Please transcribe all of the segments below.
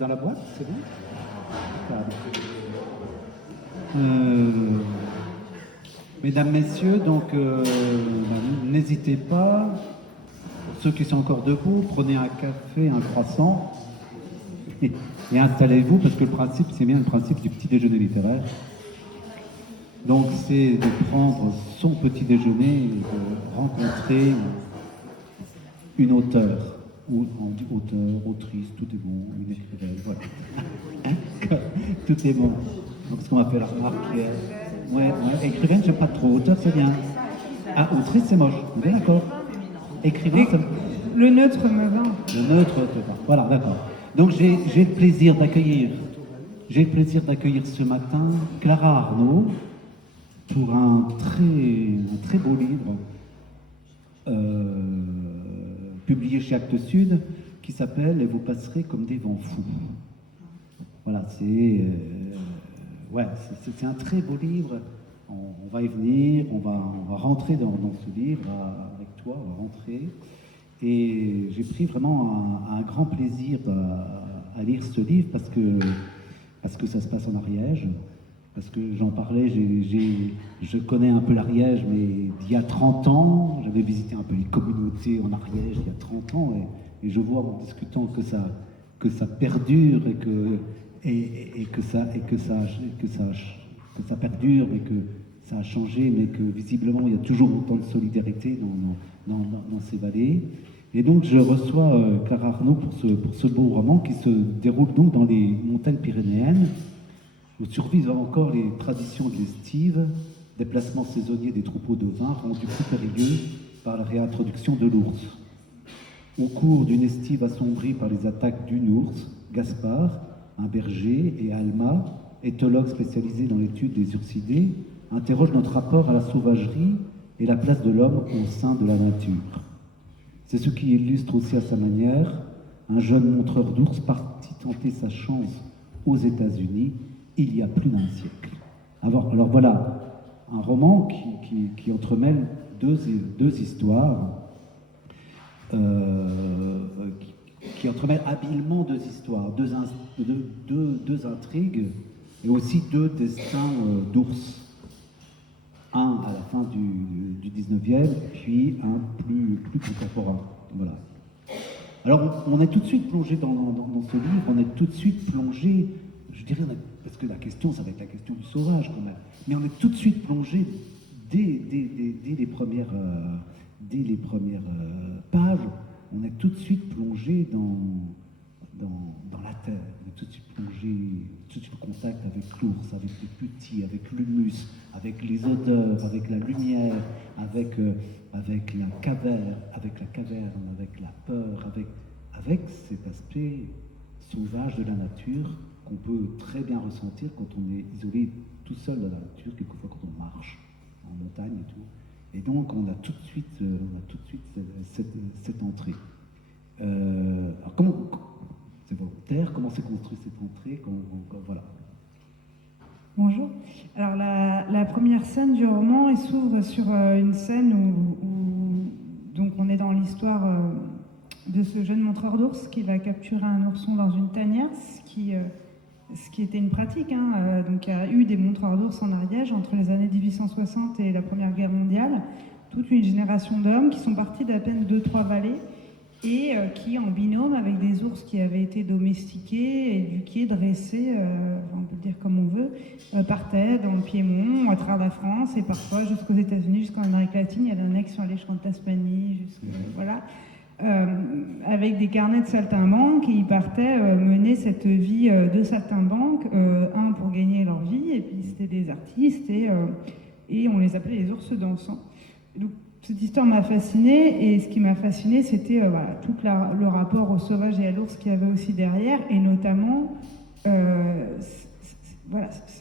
Dans la boîte, c'est bon. Mesdames, Messieurs, donc n'hésitez pas. Pour ceux qui sont encore debout, prenez un café, un croissant et installez-vous parce que le principe, c'est bien le principe du petit déjeuner littéraire. Donc c'est de prendre son petit déjeuner et de rencontrer une auteure. Ou on dit auteur, autrice, tout est bon, une écrivaine, voilà. Tout est bon. Donc ce qu'on m'a fait la remarque hier. Ouais, écrivaine, j'aime pas trop. Auteur, c'est bien. Ah, autrice, c'est moche. On est d'accord. Écrivain, c'est... Le neutre me va. Le neutre te va. Voilà, d'accord. Donc j'ai le plaisir d'accueillir ce matin Clara Arnaud pour un très beau livre publié chez Actes Sud qui s'appelle « Et vous passerez comme des vents fous ». Voilà, c'est un très beau livre. On va y venir, on va rentrer dans ce livre avec toi, on va rentrer. Et j'ai pris vraiment un grand plaisir à lire ce livre parce que ça se passe en Ariège. Parce que j'en parlais, je connais un peu l'Ariège, mais d'il y a 30 ans, j'avais visité un peu les communautés en Ariège il y a 30 ans, et je vois en discutant que ça perdure et que ça perdure, mais que ça a changé, mais que visiblement il y a toujours autant de solidarité dans ces vallées. Et donc je reçois Clara Arnaud pour ce beau roman qui se déroule donc dans les montagnes pyrénéennes, où survivent encore les traditions de l'estive, déplacements saisonniers des troupeaux de vin rendus plus périlleux par la réintroduction de l'ours. Au cours d'une estive assombrie par les attaques d'une ours, Gaspard, un berger, et Alma, éthologue spécialisé dans l'étude des ursidés, interrogent notre rapport à la sauvagerie et la place de l'homme au sein de la nature. C'est ce qui illustre aussi à sa manière un jeune montreur d'ours parti tenter sa chance aux États-Unis il y a plus d'un siècle. Alors voilà, un roman qui entremêle deux histoires, qui entremêle habilement deux histoires, deux intrigues, et aussi deux destins d'ours. Un à la fin du 19e, puis un plus contemporain. Voilà. Alors on est tout de suite plongé dans ce livre, on est tout de suite plongé, je dirais, parce que la question, ça va être la question du sauvage quand même, mais on est tout de suite plongé dès les premières pages, on est tout de suite plongé dans la terre, on est tout de suite plongé, tout de suite en contact avec l'ours, avec les petits, avec l'humus, avec les odeurs, avec la lumière, avec la caverne, avec la peur, avec cet aspect sauvage de la nature qu'on peut très bien ressentir quand on est isolé tout seul dans la nature, quelquefois quand on marche en montagne et tout. Et donc on a tout de suite cette entrée. Alors comment c'est volontaire? Comment s'est construite cette entrée? Voilà. Bonjour. Alors la première scène du roman, elle s'ouvre sur une scène où donc on est dans l'histoire de ce jeune montreur d'ours qui va capturer un ourson dans une tanière, ce qui était une pratique. Donc il y a eu des montreurs d'ours en Ariège entre les années 1860 et la Première Guerre mondiale. Toute une génération d'hommes qui sont partis d'à peine 2-3 vallées et qui, en binôme avec des ours qui avaient été domestiqués, éduqués, dressés, on peut le dire comme on veut, partaient dans le Piémont, à travers la France et parfois jusqu'aux États-Unis, jusqu'en Amérique latine. Il y a des qui sont allés jusqu'en Tasmanie, voilà. Avec des carnets de saltimbanque, et ils partaient mener cette vie de saltimbanque, pour gagner leur vie, et puis c'était des artistes, et on les appelait les ours dansants. Donc, cette histoire m'a fascinée, et ce qui m'a fascinée, c'était tout le rapport au sauvage et à l'ours qu'il y avait aussi derrière, et notamment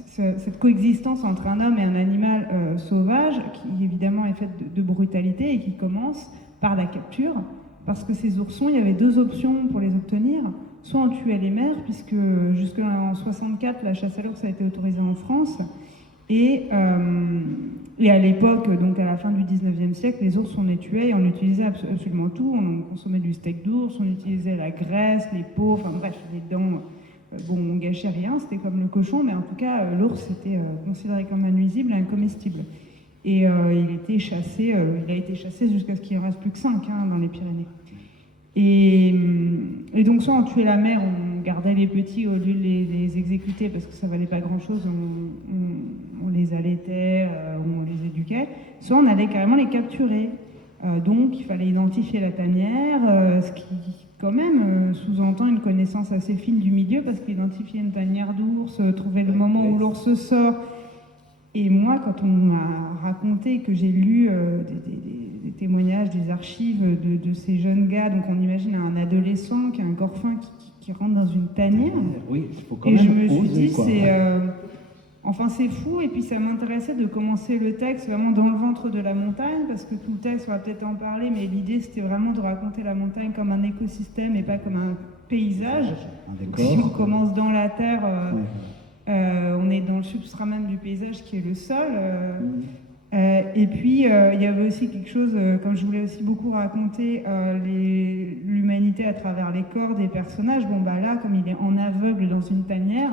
cette coexistence entre un homme et un animal sauvage, qui évidemment est faite de brutalité, et qui commence par la capture. Parce que ces oursons, il y avait deux options pour les obtenir. Soit on tuait les mères, puisque jusqu'en 64, la chasse à l'ours a été autorisée en France. Et à l'époque, donc à la fin du 19e siècle, les ours, on les tuait et on utilisait absolument tout. On consommait du steak d'ours, on utilisait la graisse, les peaux, enfin bref, les dents. bon, on gâchait rien, c'était comme le cochon, mais en tout cas, l'ours était considéré comme un nuisible et incomestible. Et il a été chassé jusqu'à ce qu'il en reste plus que 5 dans les Pyrénées. Et donc soit on tuait la mère, on gardait les petits au lieu de les exécuter parce que ça valait pas grand-chose, on les allaitait, on les éduquait, soit on allait carrément les capturer. Donc il fallait identifier la tanière, ce qui quand même sous-entend une connaissance assez fine du milieu, parce qu'identifier une tanière d'ours, trouver le moment où l'ours sort. Et moi, quand on m'a raconté que j'ai lu des témoignages, des archives de ces jeunes gars, donc on imagine un adolescent qui a un corps fin qui rentre dans une tanière. Oui, il faut quand et même je me suis oser, dit, quoi. enfin c'est fou, et puis ça m'intéressait de commencer le texte vraiment dans le ventre de la montagne, parce que tout le texte, on va peut-être en parler, mais l'idée c'était vraiment de raconter la montagne comme un écosystème et pas comme un paysage. Donc, si on commence dans la terre, on est dans le substrat même du paysage qui est le sol. Et puis il y avait aussi quelque chose, comme je voulais aussi beaucoup raconter l'humanité à travers les corps des personnages. Bon bah là, comme il est en aveugle dans une tanière,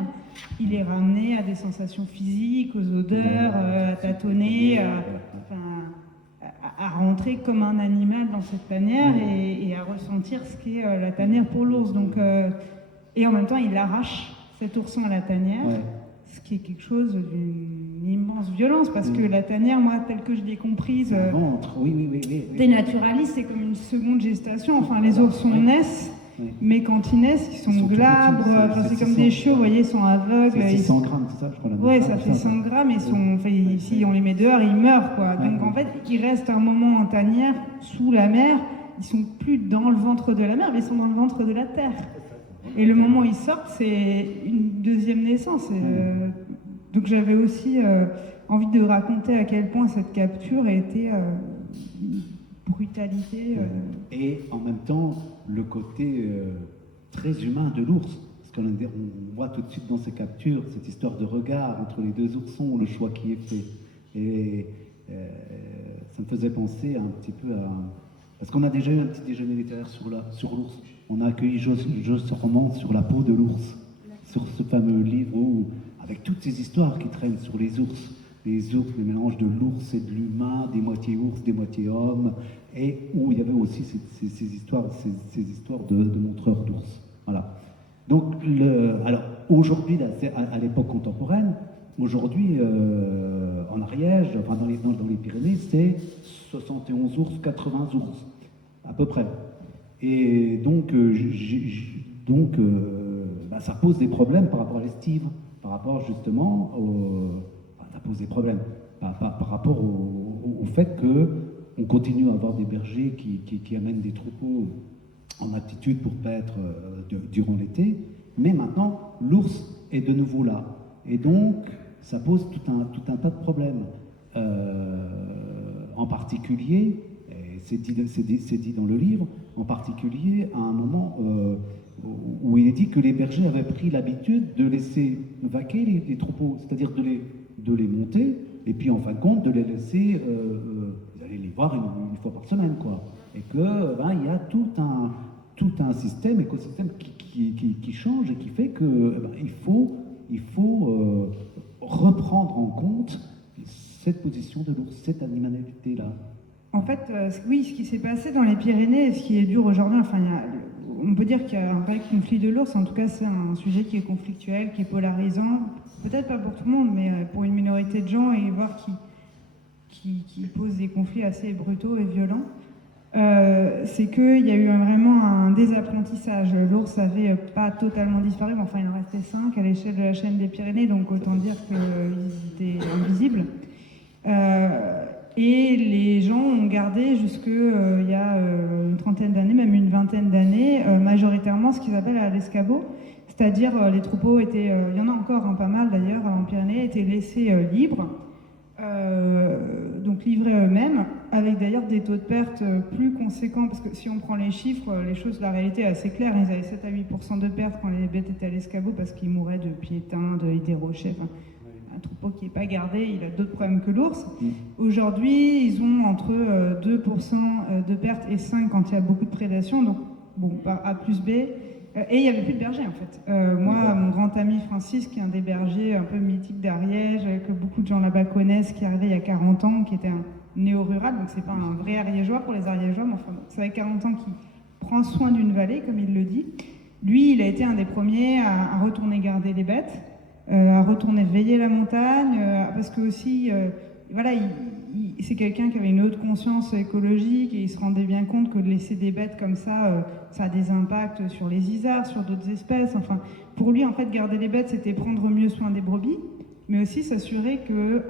il est ramené à des sensations physiques, aux odeurs, à tâtonner, à rentrer comme un animal dans cette tanière et à ressentir ce qu'est la tanière pour l'ours. Donc, et en même temps, il arrache cet ourson à la tanière, ce qui est quelque chose d'une immense violence, parce que la tanière, moi, telle que je l'ai comprise, des naturalistes, c'est comme une seconde gestation. Enfin, les oursons naissent, mais quand ils naissent, ils sont glabres, c'est comme des chiots, vous voyez, ils sont aveugles. C'est 600 grammes, c'est ça, je crois. Ouais, ça fait 100 grammes, si on les met dehors, ils meurent, quoi. Donc en fait, ils restent un moment en tanière, sous la mer, ils sont plus dans le ventre de la mer, mais ils sont dans le ventre de la terre. Et le moment où ils sortent, c'est une deuxième naissance. Donc j'avais aussi envie de raconter à quel point cette capture était une brutalité. Et en même temps, le côté très humain de l'ours. Parce qu'on voit tout de suite dans ces captures cette histoire de regard entre les deux oursons, le choix qui est fait. Et ça me faisait penser un petit peu à... Parce qu'on a déjà eu un petit déjeuner littéraire sur l'ours. On a accueilli Joss Roman sur la peau de l'ours, sur ce fameux livre où, avec toutes ces histoires qui traînent sur les ours, le mélange de l'ours et de l'humain, des moitiés ours, des moitiés hommes, et où il y avait aussi ces histoires de montreurs d'ours. Voilà. Donc, alors aujourd'hui, à l'époque contemporaine, aujourd'hui, en Ariège, enfin dans les Pyrénées, c'est 71 ours, 80 ours, à peu près. Et donc, ça pose des problèmes par rapport à l'estive, par rapport justement ça pose des problèmes par rapport au fait qu'on continue à avoir des bergers qui amènent des troupeaux en aptitude pour paître durant l'été, mais maintenant, l'ours est de nouveau là. Et donc, ça pose tout un tas de problèmes. En particulier, et c'est dit dans le livre, en particulier à un moment où il est dit que les bergers avaient pris l'habitude de laisser vaquer les troupeaux, c'est-à-dire de les monter, et puis en fin de compte de les laisser, vous allez les voir une fois par semaine, quoi. Et que il y a tout un écosystème qui change et qui fait que il faut reprendre en compte cette position de l'ours, cette animalité-là. En fait, oui, ce qui s'est passé dans les Pyrénées, et ce qui est dur aujourd'hui, on peut dire qu'il y a un vrai conflit de l'ours. En tout cas, c'est un sujet qui est conflictuel, qui est polarisant. Peut-être pas pour tout le monde, mais pour une minorité de gens, et voire qui pose des conflits assez brutaux et violents. C'est qu'il y a eu vraiment un désapprentissage. L'ours n'avait pas totalement disparu, mais enfin il en restait 5 à l'échelle de la chaîne des Pyrénées, donc autant dire qu'ils étaient invisibles. Et les gens ont gardé il y a une trentaine d'années, même une vingtaine d'années, majoritairement ce qu'ils appellent à l'escabeau, c'est-à-dire les troupeaux étaient, il y en a encore pas mal d'ailleurs en Pyrénées, étaient laissés libres, donc livrés eux-mêmes, avec d'ailleurs des taux de perte plus conséquents, parce que si on prend les chiffres, la réalité est assez claire, ils avaient 7 à 8% de perte quand les bêtes étaient à l'escabeau parce qu'ils mouraient de pieds teints, des rochers, un troupeau qui n'est pas gardé, il a d'autres problèmes que l'ours. Aujourd'hui, ils ont entre 2% de perte et 5% quand il y a beaucoup de prédation, donc bon, par A plus B. Et il n'y avait plus de berger en fait. Moi, mon grand ami Francis, qui est un des bergers un peu mythiques d'Ariège, que beaucoup de gens là-bas connaissent, qui est arrivé il y a 40 ans, qui était un néo-rural, donc c'est pas un vrai ariégeois pour les ariégeois, mais enfin, ça fait 40 ans qu'il prend soin d'une vallée, comme il le dit. Lui, il a été un des premiers à retourner garder les bêtes, à retourner veiller la montagne, parce que aussi, voilà, c'est quelqu'un qui avait une haute conscience écologique et il se rendait bien compte que de laisser des bêtes comme ça, ça a des impacts sur les isards, sur d'autres espèces. Enfin, pour lui, en fait, garder les bêtes, c'était prendre mieux soin des brebis, mais aussi s'assurer que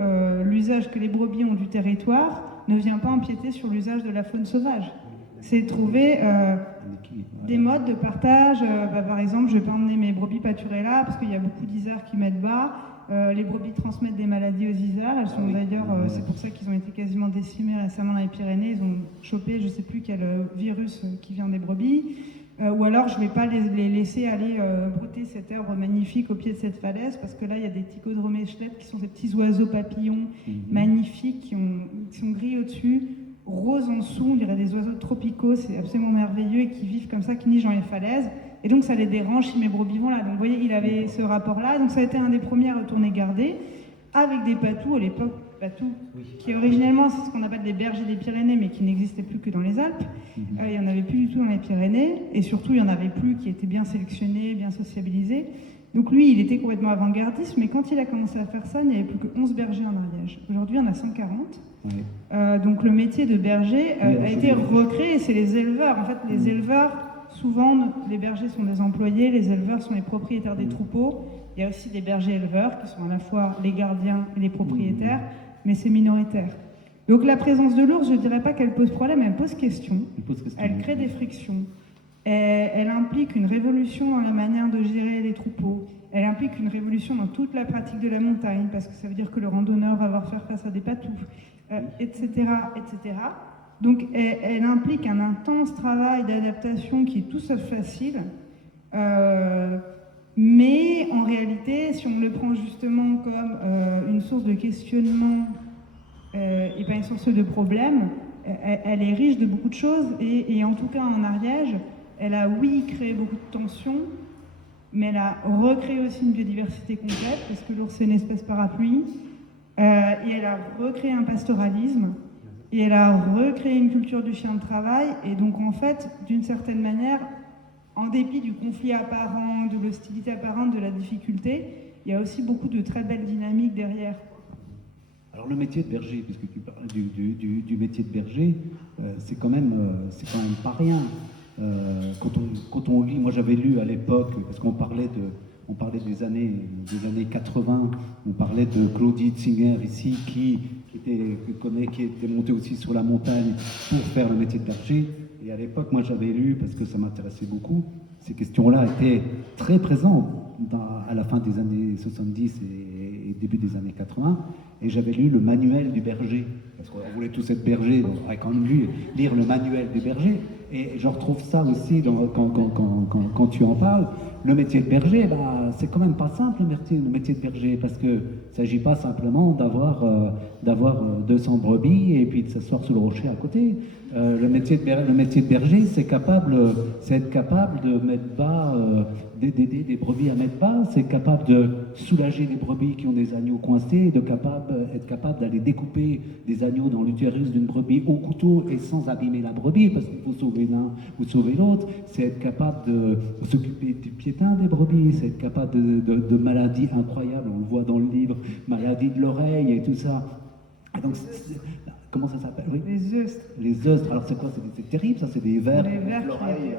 l'usage que les brebis ont du territoire ne vient pas empiéter sur l'usage de la faune sauvage. C'est trouver des modes de partage. Par exemple, je ne vais pas emmener mes brebis pâturer là parce qu'il y a beaucoup d'isards qui mettent bas. Les brebis transmettent des maladies aux isards. Elles sont d'ailleurs, c'est pour ça qu'ils ont été quasiment décimés récemment dans les Pyrénées. Ils ont chopé, je ne sais plus quel virus qui vient des brebis. Ou alors, je ne vais pas les laisser aller brouter cette herbe magnifique au pied de cette falaise parce que là, il y a des Ticodroméchlètes qui sont ces petits oiseaux papillons magnifiques qui sont gris au-dessus, roses en dessous, on dirait des oiseaux tropicaux, c'est absolument merveilleux et qui vivent comme ça, qui nichent dans les falaises. Et donc ça les dérange si mes brebis vont là. Donc vous voyez, il avait ce rapport-là. Donc ça a été un des premiers à retourner garder, avec des patous à l'époque, patous, qui originellement c'est ce qu'on appelle des bergers des Pyrénées, mais qui n'existaient plus que dans les Alpes. Il n'y en avait plus du tout dans les Pyrénées, et surtout il n'y en avait plus qui étaient bien sélectionnés, bien sociabilisés. Donc lui, il était complètement avant-gardiste, mais quand il a commencé à faire ça, il n'y avait plus que 11 bergers en Ariège. Aujourd'hui, il y en a 140. Donc le métier de berger a été recréé, c'est les éleveurs. En fait, les éleveurs, souvent, les bergers sont des employés, les éleveurs sont les propriétaires des troupeaux. Il y a aussi des bergers éleveurs qui sont à la fois les gardiens et les propriétaires, mais c'est minoritaire. Donc la présence de l'ours, je ne dirais pas qu'elle pose problème, elle pose question. Elle crée des frictions. Elle implique une révolution dans la manière de gérer les troupeaux. Elle implique une révolution dans toute la pratique de la montagne, parce que ça veut dire que le randonneur va devoir faire face à des patous, etc., etc. Donc elle implique un intense travail d'adaptation qui est tout sauf facile. Mais en réalité, si on le prend justement comme une source de questionnement et pas une source de problème, elle est riche de beaucoup de choses. Et en tout cas en Ariège, elle a, oui, créé beaucoup de tensions, mais elle a recréé aussi une biodiversité complète, parce que l'ours est une espèce parapluie, et elle a recréé un pastoralisme, et elle a recréé une culture du chien de travail, et donc en fait, d'une certaine manière, en dépit du conflit apparent, de l'hostilité apparente, de la difficulté, il y a aussi beaucoup de très belles dynamiques derrière. Alors le métier de berger, puisque tu parles du métier de berger, c'est quand même pas rien. Quand on lit, moi j'avais lu à l'époque, parce qu'on parlait des années 80, on parlait de Claudie Singer ici, qui était montée aussi sur la montagne pour faire le métier de berger. Et à l'époque, moi j'avais lu, parce que ça m'intéressait beaucoup, ces questions-là étaient très présentes à la fin des années 70 et début des années 80, et j'avais lu le manuel du berger, parce qu'on voulait tous être bergers, donc on aurait quand même lire le manuel du berger, et je retrouve ça aussi quand tu en parles. Le métier de berger, c'est quand même pas simple le métier de berger, parce que ne s'agit pas simplement d'avoir 200 brebis et puis de s'asseoir sur le rocher à côté. Le métier de berger, c'est être capable de mettre bas, d'aider des brebis à mettre bas, c'est capable de soulager les brebis qui ont des agneaux coincés, être capable d'aller découper des agneaux dans l'utérus d'une brebis au couteau et sans abîmer la brebis, parce qu'il faut sauver l'un ou sauver l'autre. C'est être capable de s'occuper du piétin des brebis, c'est être capable de maladies incroyables, on le voit dans le livre, maladie de l'oreille et tout ça. Et donc, comment ça s'appelle? Oui. Les œustres. Les œustres, alors c'est quoi? C'est terrible, ça, c'est des vers de l'oreille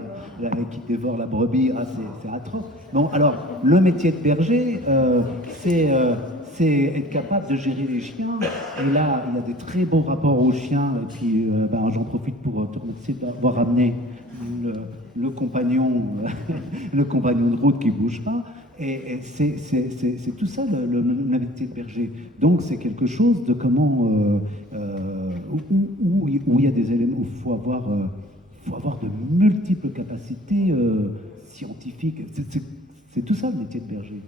qui dévorent la brebis. Ah, c'est atroce. Bon, alors, le métier de berger, c'est être capable de gérer les chiens. Et là, il y a des très beaux rapports aux chiens. Et puis, j'en profite pour te remercier d'avoir amené le compagnon de route qui bouge pas. Et c'est tout ça le métier de berger. Donc c'est quelque chose de comment où il y a des éléments où il faut avoir de multiples capacités scientifiques. C'est tout ça le métier de berger.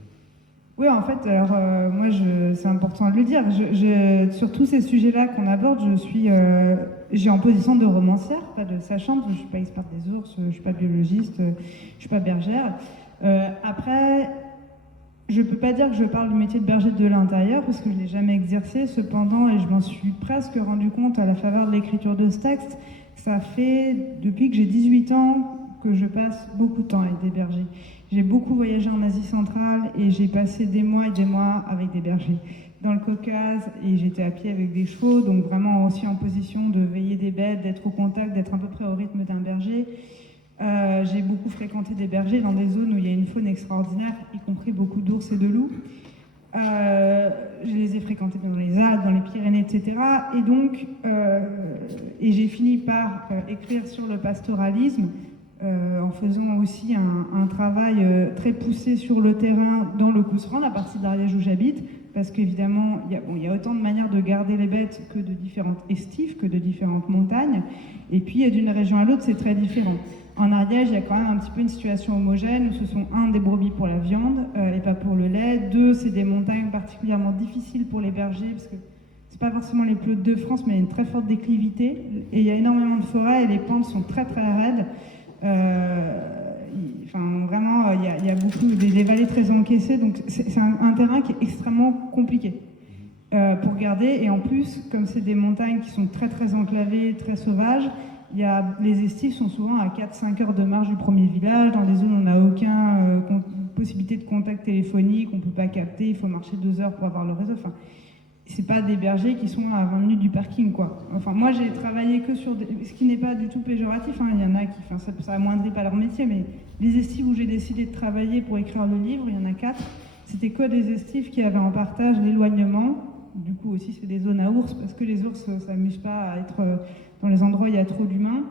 Oui, en fait, alors moi, c'est important de le dire. Sur tous ces sujets-là qu'on aborde, j'ai en position de romancière, pas de sachante. Je suis pas experte des ours, je suis pas biologiste, je suis pas bergère. Après, je ne peux pas dire que je parle du métier de berger de l'intérieur parce que je ne l'ai jamais exercé. Cependant, et je m'en suis presque rendu compte à la faveur de l'écriture de ce texte, ça fait depuis que j'ai 18 ans que je passe beaucoup de temps avec des bergers. J'ai beaucoup voyagé en Asie centrale et j'ai passé des mois et des mois avec des bergers. Dans le Caucase, et j'étais à pied avec des chevaux, donc vraiment aussi en position de veiller des bêtes, d'être au contact, d'être à peu près au rythme d'un berger. J'ai beaucoup fréquenté des bergers dans des zones où il y a une faune extraordinaire, y compris beaucoup d'ours et de loups. Je les ai fréquentés dans les Alpes, dans les Pyrénées, etc. Et donc, et j'ai fini par écrire sur le pastoralisme, en faisant aussi un travail très poussé sur le terrain dans le Couserans, la partie d'Ariège où j'habite, parce qu'évidemment, il y a autant de manières de garder les bêtes que de différentes estives, que de différentes montagnes, et puis d'une région à l'autre, c'est très différent. En Ariège, il y a quand même un petit peu une situation homogène où ce sont des brebis pour la viande et pas pour le lait. 2, c'est des montagnes particulièrement difficiles pour les bergers parce que c'est pas forcément les plus hautes de France, mais il y a une très forte déclivité et il y a énormément de forêts et les pentes sont très très raides. Vraiment, il y a beaucoup des vallées très encaissées, donc c'est un terrain qui est extrêmement compliqué pour garder. Et en plus, comme c'est des montagnes qui sont très très enclavées, très sauvages, les estives sont souvent à 4-5 heures de marche du premier village, dans des zones où on n'a aucune possibilité de contact téléphonique, on ne peut pas capter, il faut marcher 2 heures pour avoir le réseau. Enfin, c'est pas des bergers qui sont à 20 minutes du parking, quoi. Enfin, moi, j'ai travaillé que sur ce qui n'est pas du tout péjoratif, hein. Il y en a qui, ça amoindrit pas leur métier, mais les estives où j'ai décidé de travailler pour écrire le livre, il y en a 4, c'était que des estives qui avaient en partage l'éloignement. Du coup, aussi, c'est des zones à ours, parce que les ours s'amusent pas à être dans les endroits où il y a trop d'humains.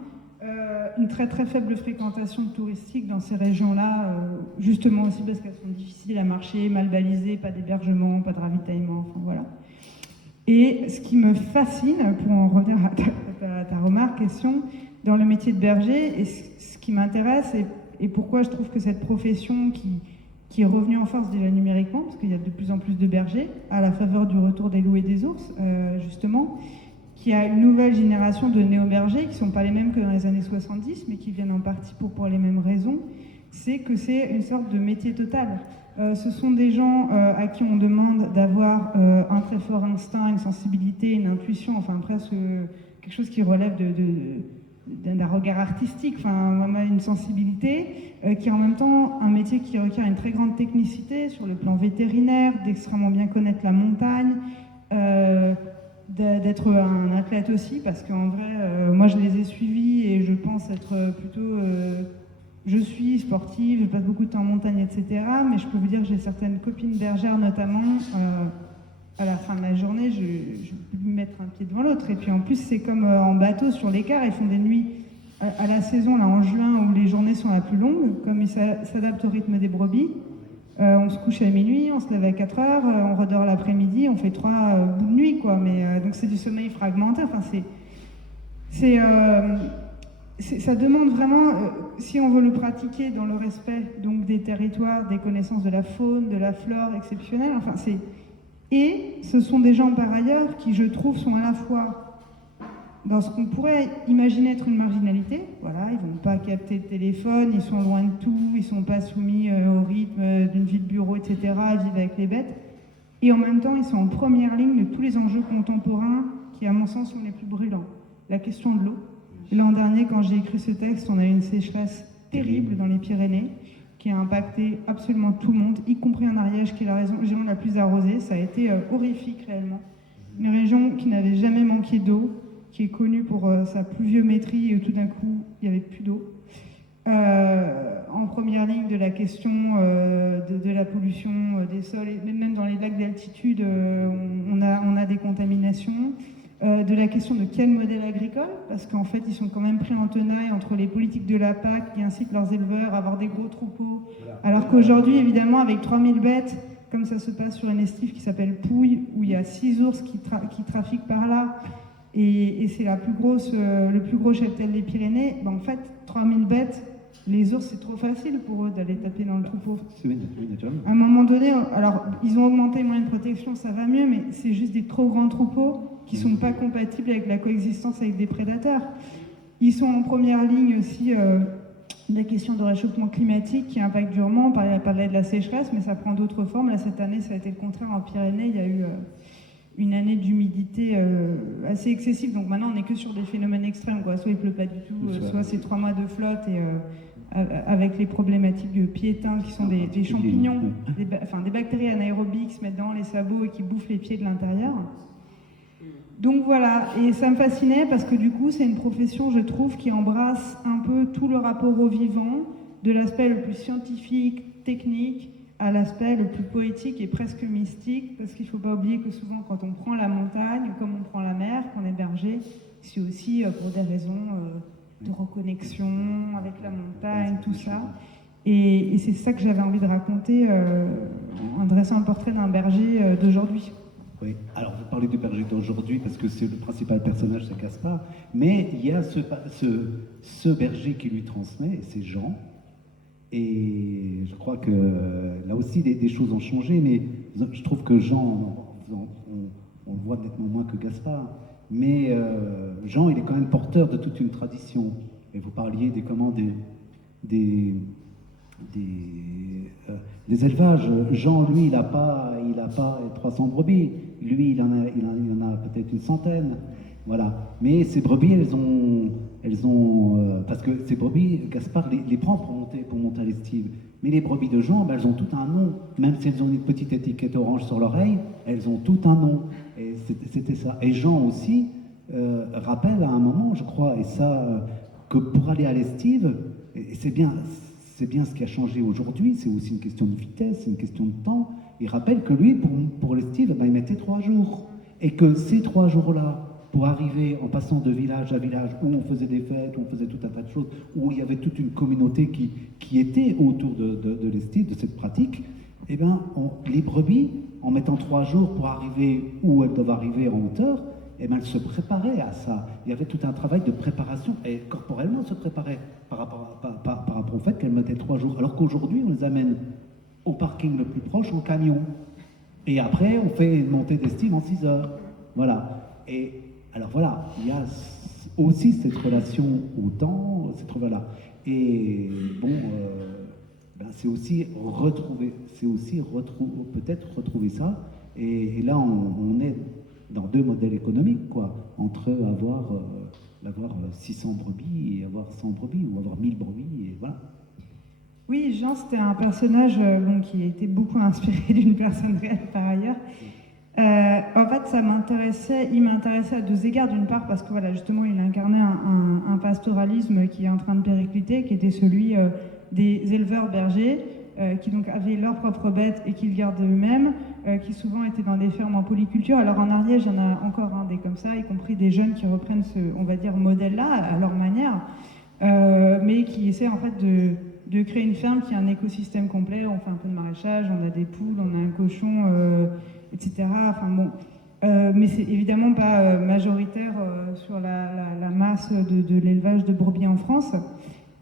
Une très très faible fréquentation touristique dans ces régions-là, justement aussi parce qu'elles sont difficiles à marcher, mal balisées, pas d'hébergement, pas de ravitaillement, enfin voilà. Et ce qui me fascine, pour en revenir à ta remarque, question, dans le métier de berger, et ce qui m'intéresse, et pourquoi je trouve que cette profession qui est revenue en force déjà numériquement, parce qu'il y a de plus en plus de bergers, à la faveur du retour des loups et des ours, justement, qui a une nouvelle génération de néo-bergers, qui ne sont pas les mêmes que dans les années 70, mais qui viennent en partie pour les mêmes raisons, c'est que c'est une sorte de métier total. Ce sont des gens à qui on demande d'avoir un très fort instinct, une sensibilité, une intuition, enfin presque quelque chose qui relève d'un regard artistique, enfin une sensibilité, qui est en même temps un métier qui requiert une très grande technicité sur le plan vétérinaire, d'extrêmement bien connaître la montagne, d'être un athlète aussi, parce qu'en vrai, moi je les ai suivis et je pense être plutôt... je suis sportive, je passe beaucoup de temps en montagne, etc. Mais je peux vous dire que j'ai certaines copines bergères, notamment, à la fin de la journée, je peux plus mettre un pied devant l'autre. Et puis en plus, c'est comme en bateau sur l'écart, ils font des nuits à la saison, là en juin, où les journées sont la plus longues, comme ils s'adaptent au rythme des brebis. On se couche à minuit, on se lève à 4 heures, on redort l'après-midi, on fait 3 bouts de nuit, quoi. Mais donc c'est du sommeil fragmentaire. Enfin, ça demande vraiment, si on veut le pratiquer dans le respect donc des territoires, des connaissances de la faune, de la flore exceptionnelle. Enfin, et ce sont des gens par ailleurs qui, je trouve, sont à la fois dans ce qu'on pourrait imaginer être une marginalité. Voilà, ils vont pas capter le téléphone, ils sont loin de tout, ils sont pas soumis au rythme d'une vie de bureau, etc. Ils vivent avec les bêtes. Et en même temps, ils sont en première ligne de tous les enjeux contemporains qui, à mon sens, sont les plus brûlants. La question de l'eau. L'an dernier, quand j'ai écrit ce texte, on a eu une sécheresse terrible dans les Pyrénées qui a impacté absolument tout le monde, y compris en Ariège, qui est la région la plus arrosée. Ça a été horrifique réellement. Une région qui n'avait jamais manqué d'eau, qui est connue pour sa pluviométrie, et où tout d'un coup, il n'y avait plus d'eau. En première ligne de la question de la pollution des sols, et même dans les lacs d'altitude, on a des contaminations. De la question de quel modèle agricole, parce qu'en fait ils sont quand même pris en tenaille entre les politiques de la PAC qui incitent leurs éleveurs à avoir des gros troupeaux, alors qu'aujourd'hui évidemment avec 3000 bêtes, comme ça se passe sur une estive qui s'appelle Pouille, où il y a 6 ours qui trafiquent par là, et c'est le plus gros cheptel des Pyrénées, ben en fait 3000 bêtes, les ours c'est trop facile pour eux d'aller taper dans le troupeau. À un moment donné, alors ils ont augmenté les moyens de protection, ça va mieux, mais c'est juste des trop grands troupeaux qui ne sont pas compatibles avec la coexistence avec des prédateurs. Ils sont en première ligne aussi la question du réchauffement climatique qui impacte durement. On parlait de la sécheresse, mais ça prend d'autres formes. Là, cette année, ça a été le contraire en Pyrénées. Il y a eu une année d'humidité assez excessive. Donc maintenant, on n'est que sur des phénomènes extrêmes, quoi. Soit il ne pleut pas du tout, soit c'est 3 mois de flotte et avec les problématiques de pieds éteints qui sont des champignons, des bactéries anaérobies qui se mettent dans les sabots et qui bouffent les pieds de l'intérieur. Donc voilà, et ça me fascinait parce que du coup, c'est une profession, je trouve, qui embrasse un peu tout le rapport au vivant, de l'aspect le plus scientifique, technique, à l'aspect le plus poétique et presque mystique, parce qu'il ne faut pas oublier que souvent, quand on prend la montagne, comme on prend la mer, qu'on est berger, c'est aussi pour des raisons de reconnexion avec la montagne, tout ça. Et c'est ça que j'avais envie de raconter en dressant un portrait d'un berger d'aujourd'hui. Oui, alors vous parlez du berger d'aujourd'hui parce que c'est le principal personnage, c'est Gaspard, mais il y a ce berger qui lui transmet, et c'est Jean, et je crois que là aussi des choses ont changé, mais je trouve que Jean, on le voit nettement moins que Gaspard, mais Jean, il est quand même porteur de toute une tradition, et vous parliez des élevages. Jean, lui, il n'a pas 300 brebis. Lui, il en a peut-être une centaine. Voilà. Mais ces brebis, elles ont parce que ces brebis, Gaspard les prend pour monter à l'estive. Mais les brebis de Jean, elles ont tout un nom. Même si elles ont une petite étiquette orange sur l'oreille, elles ont tout un nom. Et c'était ça. Et Jean aussi rappelle à un moment, je crois, et ça, que pour aller à l'estive, et c'est bien ce qui a changé aujourd'hui, c'est aussi une question de vitesse, c'est une question de temps. Il rappelle que lui, pour l'estive, il mettait 3 jours. Et que ces 3 jours-là, pour arriver en passant de village à village, où on faisait des fêtes, où on faisait tout un tas de choses, où il y avait toute une communauté qui était autour de l'estive, de cette pratique, eh bien, les brebis, en mettant 3 jours pour arriver où elles doivent arriver en hauteur, eh bien, elles se préparaient à ça. Il y avait tout un travail de préparation, et corporellement se préparaient par rapport au fait qu'elles mettaient 3 jours. Alors qu'aujourd'hui, on les amène au parking le plus proche en camion. Et après, on fait une montée d'estime en 6 heures. Voilà. Et alors voilà, il y a aussi cette relation au temps, Et bon, c'est aussi peut-être retrouver ça. Et là, on est dans 2 modèles économiques, quoi, entre avoir 600 brebis et avoir 100 brebis, ou avoir 1000 brebis, et voilà. Oui, Jean, c'était un personnage qui était beaucoup inspiré d'une personne réelle par ailleurs. En fait, il m'intéressait à 2 égards. D'une part, parce que voilà, justement, il incarnait un pastoralisme qui est en train de péricliter, qui était celui des éleveurs bergers, qui donc avaient leurs propres bêtes et qu'ils gardaient eux-mêmes, qui souvent étaient dans des fermes en polyculture. Alors en Ariège, il y en a encore des comme ça, y compris des jeunes qui reprennent ce, on va dire, modèle-là à leur manière, mais qui essaient en fait de créer une ferme qui a un écosystème complet. On fait un peu de maraîchage, on a des poules, on a un cochon, etc. Enfin bon, mais c'est évidemment pas majoritaire sur la masse de l'élevage de brebis en France.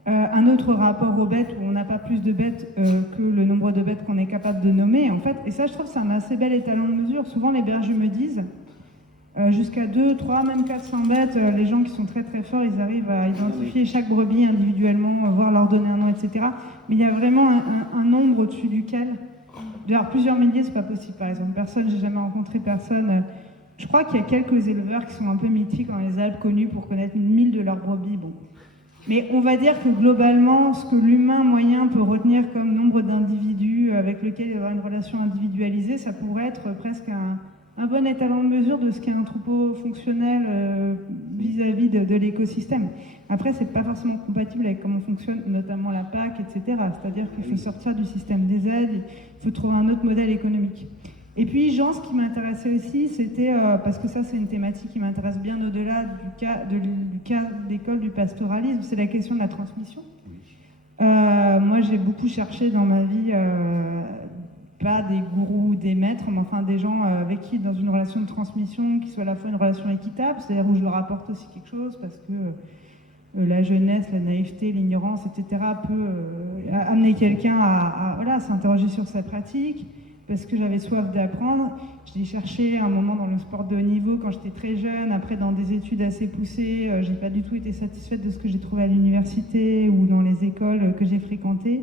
Un autre rapport aux bêtes où on n'a pas plus de bêtes que le nombre de bêtes qu'on est capable de nommer, en fait. Et ça, je trouve, c'est un assez bel étalon de mesure. Souvent, les bergers me disent jusqu'à 2, 3, même 400 bêtes. Les gens qui sont très très forts, ils arrivent à identifier chaque brebis individuellement, voire leur donner un nom, etc. Mais il y a vraiment un nombre au-dessus duquel, d'ailleurs plusieurs milliers, c'est pas possible. Par exemple, j'ai jamais rencontré personne. Je crois qu'il y a quelques éleveurs qui sont un peu mythiques dans les Alpes, connus pour connaître 1000 de leurs brebis. Bon. Mais on va dire que globalement, ce que l'humain moyen peut retenir comme nombre d'individus avec lesquels il y aura une relation individualisée, ça pourrait être presque un bon étalon de mesure de ce qu'est un troupeau fonctionnel vis-à-vis de l'écosystème. Après, c'est pas forcément compatible avec comment fonctionne notamment la PAC, etc. C'est-à-dire qu'il faut sortir du système des aides, il faut trouver un autre modèle économique. Et puis, Jean, ce qui m'intéressait aussi, c'était, parce que ça, c'est une thématique qui m'intéresse bien au-delà du cas d'école du pastoralisme, c'est la question de la transmission. Moi, j'ai beaucoup cherché dans ma vie, pas des gourous, des maîtres, mais enfin des gens avec qui, dans une relation de transmission, qui soit à la fois une relation équitable, c'est-à-dire où je leur apporte aussi quelque chose, parce que la jeunesse, la naïveté, l'ignorance, etc., peut amener quelqu'un à s'interroger sur sa pratique. parce que j'avais soif d'apprendre. Je l'ai cherché à un moment dans le sport de haut niveau quand j'étais très jeune, après dans des études assez poussées. J'ai pas du tout été satisfaite de ce que j'ai trouvé à l'université ou dans les écoles que j'ai fréquentées.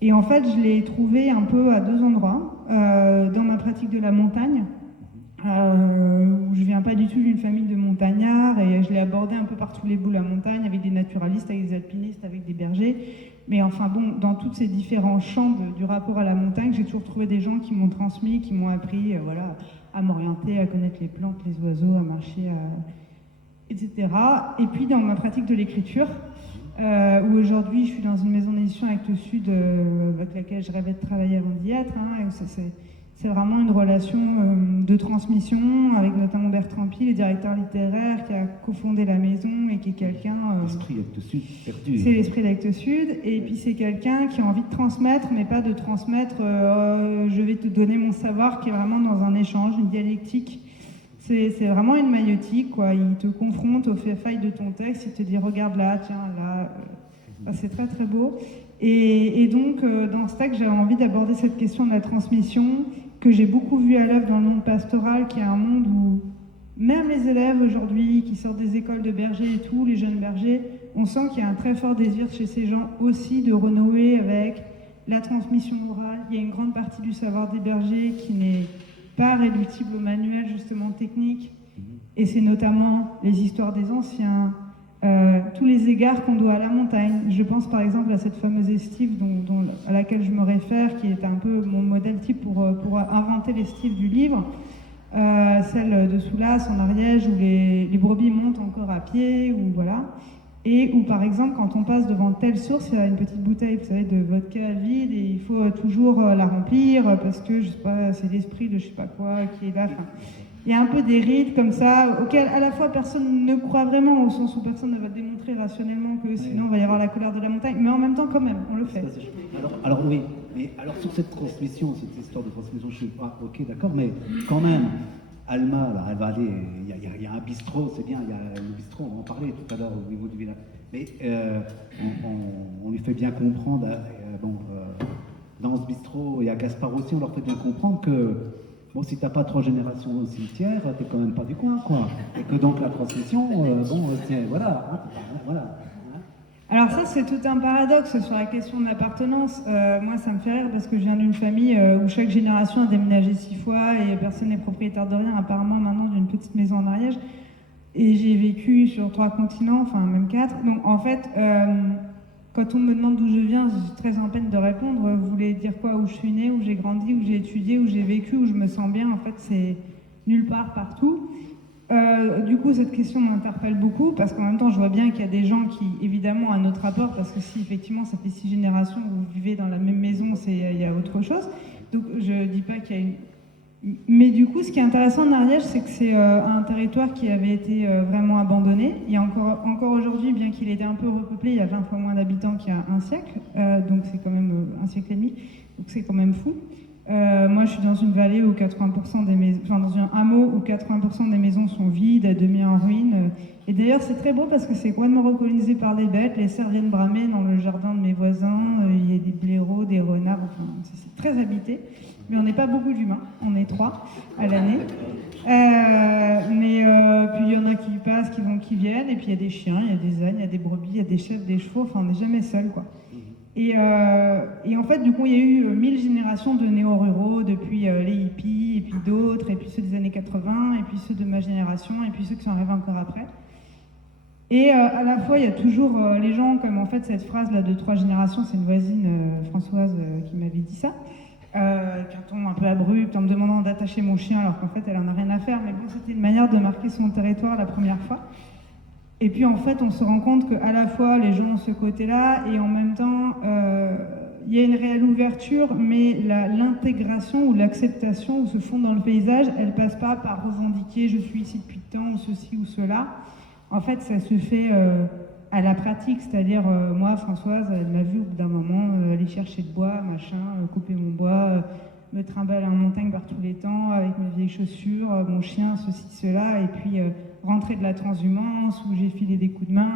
Et en fait, je l'ai trouvé un peu à deux endroits. Dans ma pratique de la montagne, où je viens pas du tout d'une famille de montagnards, et je l'ai abordé un peu par tous les bouts la montagne, avec des naturalistes, avec des alpinistes, avec des bergers. Mais enfin bon, dans tous ces différents champs du rapport à la montagne, j'ai toujours trouvé des gens qui m'ont transmis, qui m'ont appris voilà, à m'orienter, à connaître les plantes, les oiseaux, à marcher, etc. Et puis dans ma pratique de l'écriture, où aujourd'hui je suis dans une maison d'édition Actes Sud, avec laquelle je rêvais de travailler avant d'y être, et où c'est vraiment une relation de transmission, avec notamment Bertrand Pie, le directeur littéraire qui a cofondé la maison et qui est quelqu'un... L'esprit Actes Sud perdu. C'est l'esprit d'Actes Sud, et puis c'est quelqu'un qui a envie de transmettre, mais pas de transmettre je vais te donner mon savoir, qui est vraiment dans un échange, une dialectique. C'est vraiment une maïeutique, quoi. Il te confronte aux failles de ton texte, il te dit regarde là, tiens là, c'est très très beau. Et donc dans ce texte, j'avais envie d'aborder cette question de la transmission, que j'ai beaucoup vu à l'œuvre dans le monde pastoral, qui est un monde où même les élèves aujourd'hui qui sortent des écoles de bergers et tout, les jeunes bergers, on sent qu'il y a un très fort désir chez ces gens aussi de renouer avec la transmission orale. Il y a une grande partie du savoir des bergers qui n'est pas réductible au manuel justement technique, et c'est notamment les histoires des anciens, tous les égards qu'on doit à la montagne. Je pense par exemple à cette fameuse estive à laquelle je me réfère, qui est un peu mon modèle type pour inventer l'estive du livre, celle de Soulas en Ariège, où les brebis montent encore à pied, ou voilà, et où par exemple quand on passe devant telle source, il y a une petite bouteille, vous savez, de vodka vide, et il faut toujours la remplir parce que je sais pas, c'est l'esprit de je sais pas quoi qui est là. Enfin, il y a un peu des rites comme ça, auxquels à la fois personne ne croit vraiment, au sens où personne ne va démontrer rationnellement que sinon il va y avoir la colère de la montagne, mais en même temps quand même, on le fait. Alors oui, mais alors sur cette transmission, cette histoire de transmission, je suis pas ok, d'accord, mais quand même, Alma, là, elle va aller, il y a un bistrot, c'est bien, il y a un bistrot, on va en parler tout à l'heure au niveau du village, mais on lui fait bien comprendre, dans ce bistrot, et à Gaspard aussi, on leur fait bien comprendre que bon, si t'as pas 3 générations au cimetière, t'es quand même pas du coin, quoi. Et que donc la transmission, voilà. Alors ça, c'est tout un paradoxe sur la question de l'appartenance. Moi, ça me fait rire parce que je viens d'une famille où chaque génération a déménagé 6 fois et personne n'est propriétaire de rien, à part moi maintenant d'une petite maison en Ariège. Et j'ai vécu sur 3 continents, enfin même 4. Donc en fait, quand on me demande d'où je viens, je suis très en peine de répondre. Vous voulez dire quoi? Où je suis née, où j'ai grandi, où j'ai étudié, où j'ai vécu, où je me sens bien? En fait, c'est nulle part, partout. Du coup, cette question m'interpelle beaucoup parce qu'en même temps, je vois bien qu'il y a des gens qui, évidemment, ont un autre rapport, parce que si effectivement ça fait 6 générations que vous vivez dans la même maison, il y a autre chose. Donc, je dis pas qu'il y a une... Mais du coup, ce qui est intéressant en Ariège, c'est que c'est un territoire qui avait été vraiment abandonné. Il y a encore aujourd'hui, bien qu'il ait été un peu repeuplé, il y a 20 fois moins d'habitants qu'il y a un siècle, donc c'est quand même un siècle et demi, donc c'est quand même fou. Moi, je suis dans une vallée où 80% des maisons, enfin dans un hameau où 80% des maisons sont vides, à demi en ruine. Et d'ailleurs, c'est très beau parce que c'est complètement recolonisé par les bêtes. Les cerfs viennent bramer dans le jardin de mes voisins. Il y a des blaireaux, des renards. Enfin, c'est très habité. Mais on n'est pas beaucoup d'humains. On est 3 à l'année. Puis il y en a qui passent, qui vont, qui viennent. Et puis il y a des chiens, il y a des ânes, il y a des brebis, il y a des chèvres, des chevaux. Enfin, on n'est jamais seul, quoi. Et en fait, du coup, il y a eu 1000 générations de néo-ruraux, depuis les hippies, et puis d'autres, et puis ceux des années 80, et puis ceux de ma génération, et puis ceux qui sont arrivés encore après. Et à la fois, il y a toujours les gens, comme en fait cette phrase-là de 3 générations, c'est une voisine, Françoise, qui m'avait dit ça, qu'un ton un peu abrupt, en me demandant d'attacher mon chien, alors qu'en fait, elle en a rien à faire. Mais bon, c'était une manière de marquer son territoire la première fois. Et puis en fait, on se rend compte qu'à la fois les gens ont ce côté-là, et en même temps, il y a une réelle ouverture, mais l'intégration ou l'acceptation ou se fond dans le paysage, elle passe pas par revendiquer je suis ici depuis tant, ou ceci ou cela. En fait, ça se fait à la pratique, c'est-à-dire moi, Françoise, elle m'a vu au bout d'un moment aller chercher de bois, machin, couper mon bois, me trimballer en montagne par tous les temps avec mes vieilles chaussures, mon chien, ceci, cela, et puis rentrer de la transhumance où j'ai filé des coups de main.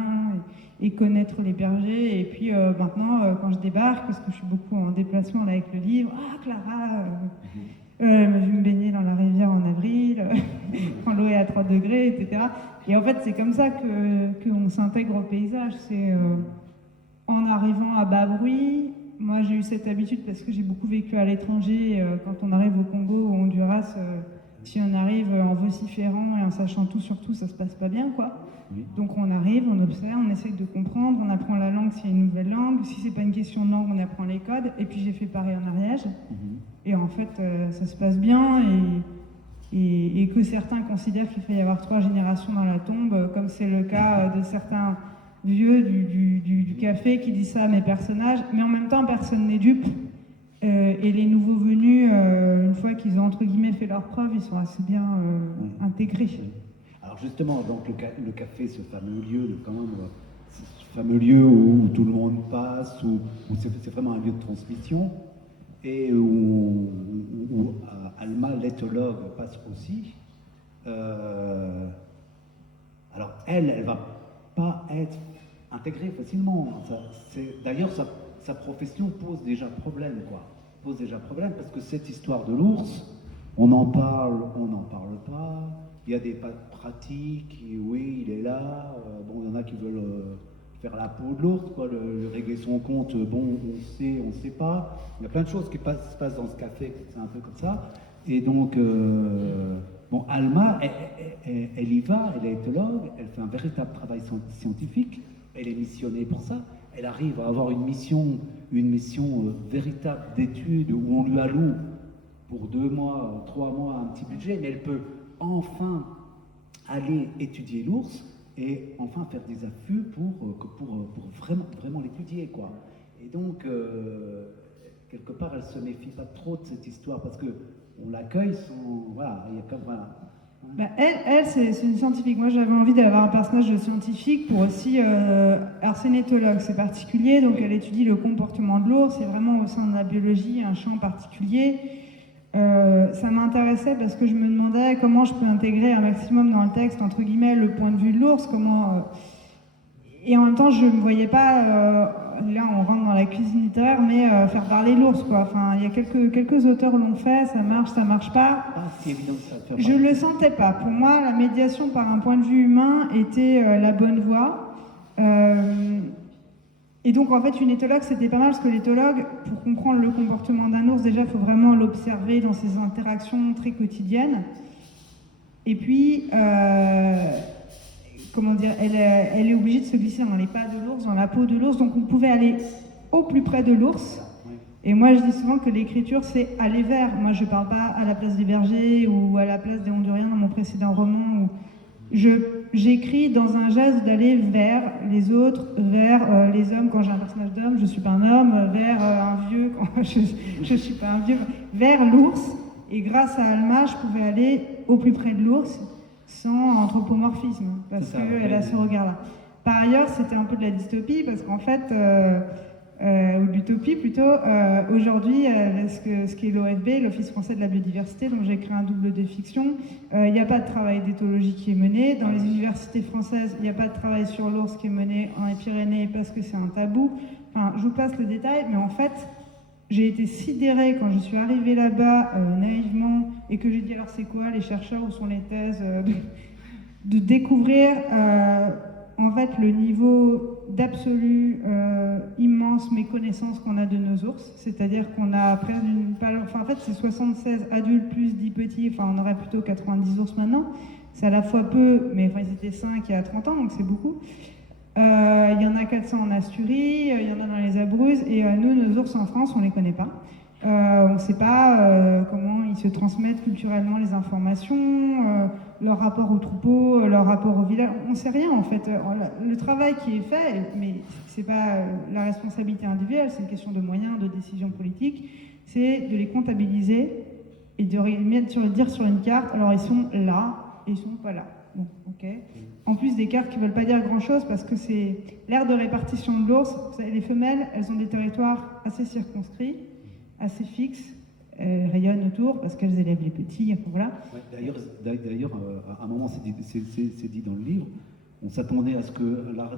et connaître les bergers. Et puis maintenant, quand je débarque, parce que je suis beaucoup en déplacement là, avec le livre, ah Clara, elle m'a vu me baigner dans la rivière en avril, quand l'eau est à 3 degrés, etc. Et en fait, c'est comme ça qu'on s'intègre au paysage. C'est en arrivant à bas bruit. Moi, j'ai eu cette habitude parce que j'ai beaucoup vécu à l'étranger. Quand on arrive au Congo ou au Honduras, si on arrive en vociférant et en sachant tout sur tout, ça se passe pas bien, quoi. Oui. Donc on arrive, on observe, on essaye de comprendre, on apprend la langue s'il y a une nouvelle langue. Si c'est pas une question de langue, on apprend les codes. Et puis j'ai fait pareil en Ariège. Et en fait, ça se passe bien et que certains considèrent qu'il faut y avoir 3 générations dans la tombe, comme c'est le cas de certains vieux du café qui disent ça à mes personnages. Mais en même temps, personne n'est dupe. Et les nouveaux venus, une fois qu'ils ont entre guillemets fait leurs preuves, ils sont assez bien intégrés. Alors justement, donc le café, ce fameux lieu, quand même, ce fameux lieu où tout le monde passe, où c'est vraiment un lieu de transmission, et où Alma, l'éthologue, passe aussi. Alors elle va pas être intégrée facilement. D'ailleurs, sa profession pose déjà problème, quoi. Pose déjà problème parce que cette histoire de l'ours, on en parle pas. Il y a des pratiques, oui, il est là. Bon, il y en a qui veulent faire la peau de l'ours, quoi, le régler son compte. Bon, on sait pas. Il y a plein de choses qui se passent dans ce café, c'est un peu comme ça. Et donc, bon, Alma, elle y va, elle est éthologue, elle fait un véritable travail scientifique, elle est missionnée pour ça. Elle arrive à avoir une mission véritable d'étude où on lui alloue pour 2 mois, 3 mois un petit budget, mais elle peut enfin aller étudier l'ours et enfin faire des affûts pour vraiment l'étudier, quoi. Et donc, quelque part, elle se méfie pas trop de cette histoire parce que on l'accueille sans, voilà, il y a comme, voilà. Bah, elle c'est une scientifique. Moi, j'avais envie d'avoir un personnage de scientifique pour aussi. Alors, c'est une éthologue, c'est particulier, donc elle étudie le comportement de l'ours. C'est vraiment au sein de la biologie un champ particulier. Ça m'intéressait parce que je me demandais comment je peux intégrer un maximum dans le texte, entre guillemets, le point de vue de l'ours. Et en même temps, je ne me voyais pas. Là, on rentre dans la cuisine littéraire, mais faire parler l'ours, quoi. Enfin, il y a quelques auteurs l'ont fait, ça marche pas. C'est évident que ça fait Je le sentais pas. Pour moi, la médiation par un point de vue humain était la bonne voie. Et donc, en fait, une éthologue, c'était pas mal, parce que l'éthologue, pour comprendre le comportement d'un ours, déjà, il faut vraiment l'observer dans ses interactions très quotidiennes. Et puis, comment dire, elle est obligée de se glisser dans les pas de l'ours, dans la peau de l'ours, donc on pouvait aller au plus près de l'ours. Et moi, je dis souvent que l'écriture, c'est aller vers. Moi, je parle pas à la place des bergers ou à la place des Honduriens dans mon précédent roman. J'écris dans un geste d'aller vers les autres, vers les hommes quand j'ai un personnage d'homme, je suis pas un homme, vers un vieux quand je suis pas un vieux, vers l'ours. Et grâce à Alma, je pouvais aller au plus près de l'ours sans anthropomorphisme, parce qu'elle a ce regard-là. Par ailleurs, c'était un peu de la dystopie, parce qu'en fait, ou l'utopie plutôt, aujourd'hui, ce qui est l'OFB, l'Office français de la biodiversité, dont j'ai créé un double de fiction, il n'y a pas de travail d'éthologie qui est mené. Dans les universités françaises, il n'y a pas de travail sur l'ours qui est mené en Pyrénées parce que c'est un tabou. Enfin, je vous passe le détail, mais en fait, j'ai été sidérée quand je suis arrivée là-bas, naïvement, et que j'ai dit alors c'est quoi les chercheurs, où sont les thèses, de découvrir en fait le niveau d'absolue immense méconnaissance qu'on a de nos ours, c'est-à-dire qu'on a près en fait c'est 76 adultes plus 10 petits, enfin on aurait plutôt 90 ours maintenant, c'est à la fois peu, mais enfin ils étaient 5 il y a 30 ans, donc c'est beaucoup. Il y en a 400 en Asturie, il y en a dans les Abruzzes, et nous, nos ours en France, on les connaît pas. On ne sait pas comment ils se transmettent culturellement les informations, leur rapport au troupeau, leur rapport au village. On ne sait rien en fait. Le travail qui est fait, mais ce n'est pas la responsabilité individuelle, c'est une question de moyens, de décision politique, c'est de les comptabiliser et de les dire sur une carte. Alors ils sont là et ils ne sont pas là. Bon, ok. En plus des cartes qui ne veulent pas dire grand-chose parce que c'est l'aire de répartition de l'ours. Les femelles, elles ont des territoires assez circonscrits, assez fixes, rayonnent autour parce qu'elles élèvent les petits, enfin, voilà. Ouais, d'ailleurs, à un moment, c'est dit dans le livre, on s'attendait à ce que la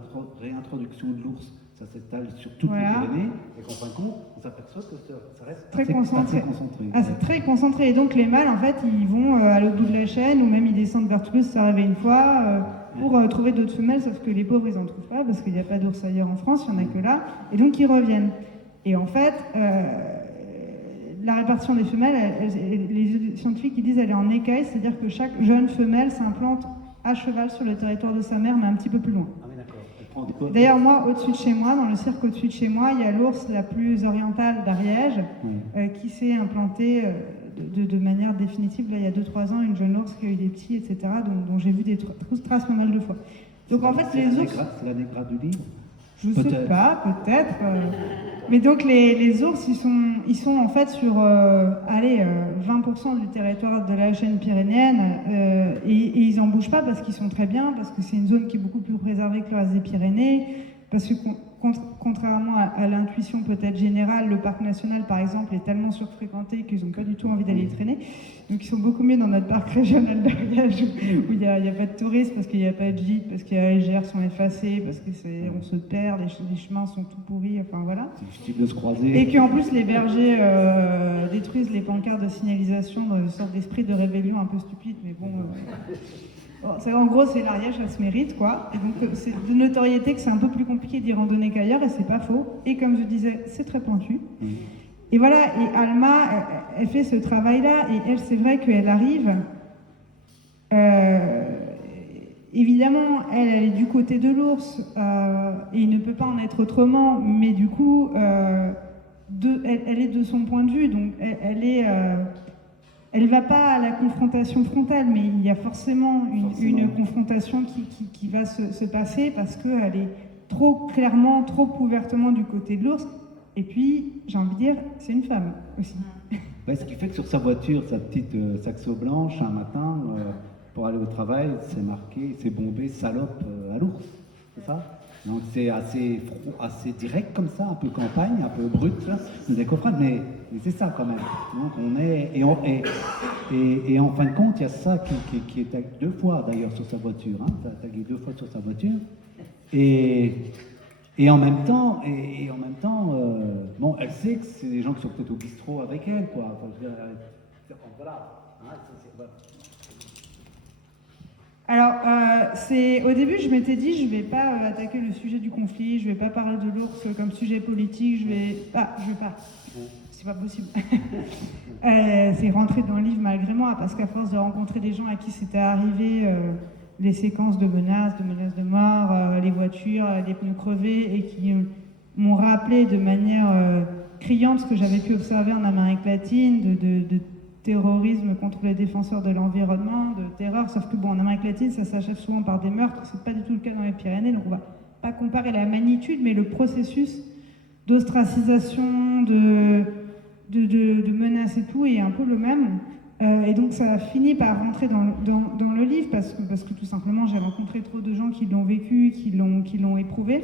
réintroduction de l'ours, ça s'étale sur toutes les Pyrénées, et qu'en fin de compte, on s'aperçoit que ça reste très assez concentré. concentré. Ah, c'est très concentré. Et donc les mâles, en fait, ils vont à l'autre bout de la chaîne, ou même ils descendent vers Toulouse, ça arrive une fois, pour trouver d'autres femelles, sauf que les pauvres, ils n'en trouvent pas, parce qu'il n'y a pas d'ours ailleurs en France, il n'y en a que là, et donc ils reviennent. Et en fait, la répartition des femelles, les scientifiques ils disent qu'elle est en écaille, c'est-à-dire que chaque jeune femelle s'implante à cheval sur le territoire de sa mère, mais un petit peu plus loin. Ah oui, d'accord. D'ailleurs, moi, au-dessus de chez moi, dans le cirque au-dessus de chez moi, il y a l'ours la plus orientale d'Ariège, qui s'est implantée de manière définitive. Là, il y a 2-3 ans, une jeune ours qui a eu des petits, etc., dont j'ai vu des traces pas mal de fois. Donc en fait, les ours... C'est la négra du livre? Je ne sais pas, peut-être. Mais donc les ours, ils sont en fait sur 20% du territoire de la chaîne pyrénéenne et ils n'en bougent pas parce qu'ils sont très bien, parce que c'est une zone qui est beaucoup plus préservée que le reste des Pyrénées, parce que contrairement à l'intuition peut-être générale, le parc national par exemple est tellement surfréquenté qu'ils n'ont pas du tout envie d'aller traîner. Donc ils sont beaucoup mieux dans notre parc régional d'Ariège où il n'y a pas de touristes, parce qu'il n'y a pas de gîtes, parce que les GR sont effacés, parce qu'on se perd, les chemins sont tout pourris, enfin voilà. C'est difficile de se croiser. Et qu'en plus les bergers détruisent les pancartes de signalisation dans une sorte d'esprit de rébellion un peu stupide, mais bon... en gros, c'est l'Ariège, ça se mérite, quoi. Et donc, c'est de notoriété que c'est un peu plus compliqué d'y randonner qu'ailleurs, et c'est pas faux. Et comme je disais, c'est très pointu. Et voilà, et Alma, elle fait ce travail-là, et elle, c'est vrai qu'elle arrive... évidemment, elle est du côté de l'ours, et il ne peut pas en être autrement, mais du coup, elle est de son point de vue, donc elle ne va pas à la confrontation frontale, mais il y a forcément une confrontation qui va se passer parce qu'elle est trop clairement, trop ouvertement du côté de l'ours. Et puis, j'ai envie de dire, c'est une femme aussi. Ouais, ce qui fait que sur sa voiture, sa petite saxo blanche, un matin, pour aller au travail, c'est marqué, c'est bombé salope à l'ours. C'est ça? Donc c'est assez direct comme ça, un peu campagne, un peu brut, là, des comprendre, mais c'est ça quand même. Donc on est et en fin de compte, il y a ça qui est tagué 2 fois d'ailleurs sur sa voiture, hein, tagué 2 fois sur sa voiture, et en même temps, bon, elle sait que c'est des gens qui sont peut-être au bistrot avec elle, quoi. Enfin, je veux dire, voilà. Hein, voilà. Alors, au début, je m'étais dit, je vais pas attaquer le sujet du conflit, je vais pas parler de l'ours comme sujet politique, je vais pas. C'est pas possible. C'est rentré dans le livre malgré moi, parce qu'à force de rencontrer des gens à qui c'était arrivé les séquences de menaces de mort, les voitures, les pneus crevés, et qui m'ont rappelé de manière criante ce que j'avais pu observer en Amérique latine, de terrorisme contre les défenseurs de l'environnement, de terreur, sauf que bon, en Amérique latine, ça s'achève souvent par des meurtres, c'est pas du tout le cas dans les Pyrénées, donc on va pas comparer la magnitude, mais le processus d'ostracisation, de menaces et tout est un peu le même. Et donc ça a fini par rentrer dans le livre, parce que tout simplement j'ai rencontré trop de gens qui l'ont vécu, qui l'ont éprouvé.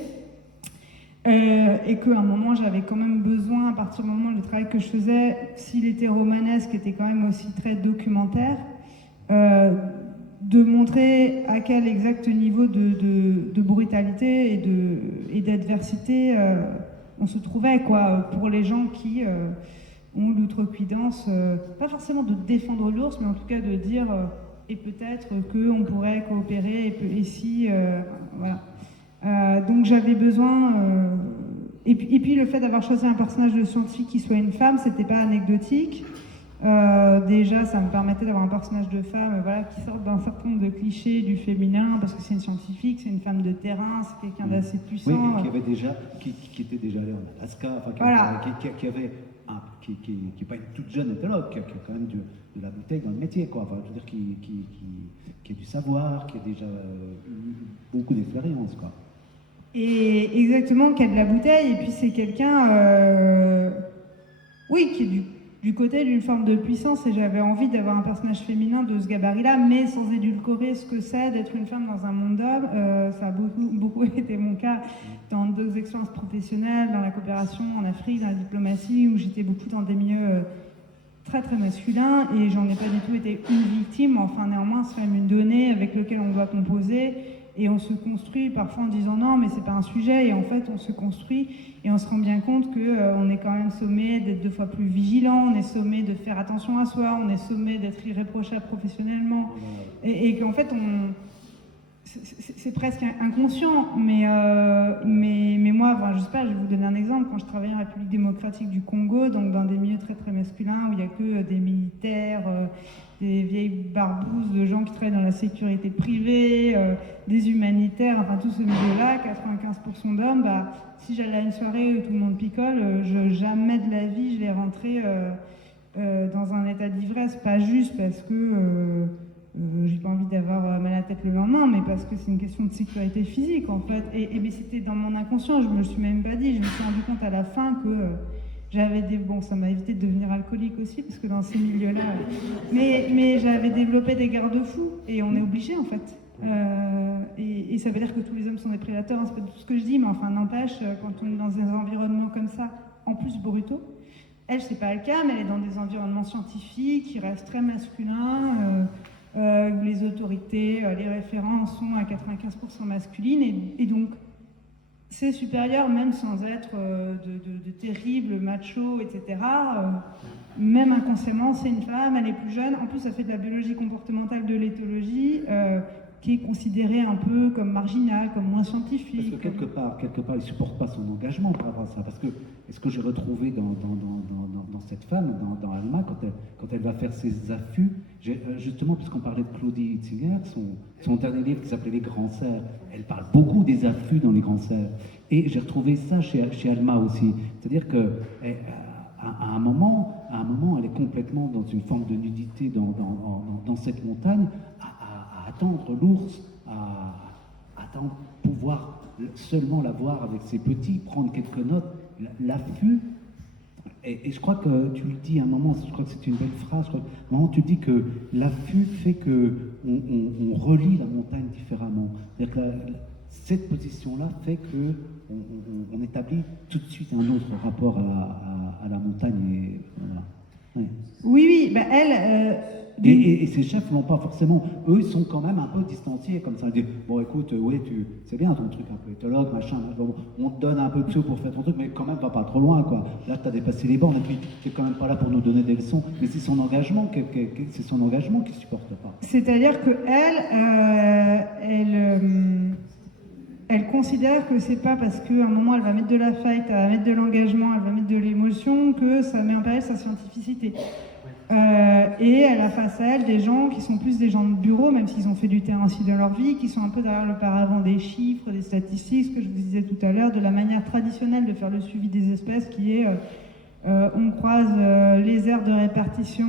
Et qu'à un moment j'avais quand même besoin, à partir du moment du travail que je faisais, s'il était romanesque, était quand même aussi très documentaire, de montrer à quel exact niveau de brutalité et d'adversité on se trouvait, quoi, pour les gens qui ont l'outrecuidance, pas forcément de défendre l'ours, mais en tout cas de dire et peut-être qu'on pourrait coopérer, et si, voilà. Donc j'avais besoin, et puis le fait d'avoir choisi un personnage de scientifique qui soit une femme, c'était pas anecdotique. Déjà, ça me permettait d'avoir un personnage de femme, voilà, qui sort d'un certain nombre de clichés du féminin, parce que c'est une scientifique, c'est une femme de terrain, c'est quelqu'un d'assez puissant. Oui, qui était déjà allé en Alaska, enfin, voilà. qui n'est pas une toute jeune éthologue, qui a quand même de la bouteille dans le métier, quoi. Enfin, je veux dire, qui a du savoir, qui a déjà eu beaucoup d'expérience, quoi. Et exactement, qui a de la bouteille, et puis c'est quelqu'un, oui, qui est du côté d'une forme de puissance, et j'avais envie d'avoir un personnage féminin de ce gabarit-là, mais sans édulcorer ce que c'est d'être une femme dans un monde d'hommes. Ça a beaucoup été mon cas dans d'autres expériences professionnelles, dans la coopération en Afrique, dans la diplomatie, où j'étais beaucoup dans des milieux très très masculins, et j'en ai pas du tout été une victime. Enfin, néanmoins, c'est quand même une donnée avec laquelle on doit composer, et on se construit parfois en disant non mais c'est pas un sujet, et en fait on se construit et on se rend bien compte qu'on est quand même sommé d'être 2 fois plus vigilant, on est sommé de faire attention à soi, on est sommé d'être irréprochable professionnellement, et qu'en fait c'est presque inconscient, mais moi, enfin, je sais pas, je vais vous donner un exemple. Quand je travaillais en République démocratique du Congo, donc dans des milieux très très masculins, où il n'y a que des militaires, des vieilles barbouzes de gens qui travaillent dans la sécurité privée, des humanitaires, enfin tout ce milieu-là, 95% d'hommes, bah, si j'allais à une soirée où tout le monde picole, jamais de la vie je vais rentrer dans un état d'ivresse, pas juste parce que j'ai pas envie d'avoir mal à la tête le lendemain, mais parce que c'est une question de sécurité physique en fait. Mais c'était dans mon inconscient, je me le suis même pas dit, je me suis rendu compte à la fin que j'avais des... Bon, ça m'a évité de devenir alcoolique aussi, parce que dans ces milieux-là... mais j'avais développé des garde-fous, et on est obligé en fait. Et ça veut dire que tous les hommes sont des prédateurs, hein, c'est pas tout ce que je dis, mais enfin n'empêche, quand on est dans des environnements comme ça, en plus brutaux, elle c'est pas le cas, mais elle est dans des environnements scientifiques qui restent très masculins, où les autorités, les référents sont à 95% masculines, et donc c'est supérieur même sans être de terribles machos, etc. Même inconsciemment, c'est une femme, elle est plus jeune. En plus, ça fait de la biologie comportementale, de l'éthologie, qui est considérée un peu comme marginale, comme moins scientifique. Parce que quelque part, il ne supporte pas son engagement par rapport à ça. Parce que, est-ce que j'ai retrouvé dans cette femme, dans Alma, quand elle va faire ses affûts, justement, puisqu'on parlait de Claudie Hitzinger, son dernier livre qui s'appelait Les Grands Cerfs, elle parle beaucoup des affûts dans Les Grands Cerfs. Et j'ai retrouvé ça chez Alma aussi. C'est-à-dire que à un moment, elle est complètement dans une forme de nudité dans cette montagne, à attendre l'ours, à attendre pouvoir seulement la voir avec ses petits, prendre quelques notes, l'affût. Et je crois que tu le dis à un moment, je crois que c'est une belle phrase, à un moment tu dis que l'affût fait qu'on relie la montagne différemment. C'est-à-dire que cette position-là fait qu'on établit tout de suite un autre rapport à la montagne. Et, voilà. Ouais. Oui, bah elle... Et ces chefs l'ont pas forcément. Eux, ils sont quand même un peu distanciés, comme ça. Ils disent, bon, écoute, oui, c'est bien ton truc un peu éthologue, machin, on te donne un peu de sous pour faire ton truc, mais quand même, va pas trop loin, quoi. Là, tu as dépassé les bornes, et puis, t'es quand même pas là pour nous donner des leçons. Mais c'est son engagement qui supporte pas. C'est-à-dire que elle considère que c'est pas parce qu'à un moment elle va mettre de la fight, elle va mettre de l'engagement, elle va mettre de l'émotion, que ça met en péril sa scientificité. Et elle a face à elle des gens qui sont plus des gens de bureau, même s'ils ont fait du terrain ainsi dans leur vie, qui sont un peu derrière le paravent des chiffres, des statistiques, ce que je vous disais tout à l'heure, de la manière traditionnelle de faire le suivi des espèces, qui est on croise les aires de répartition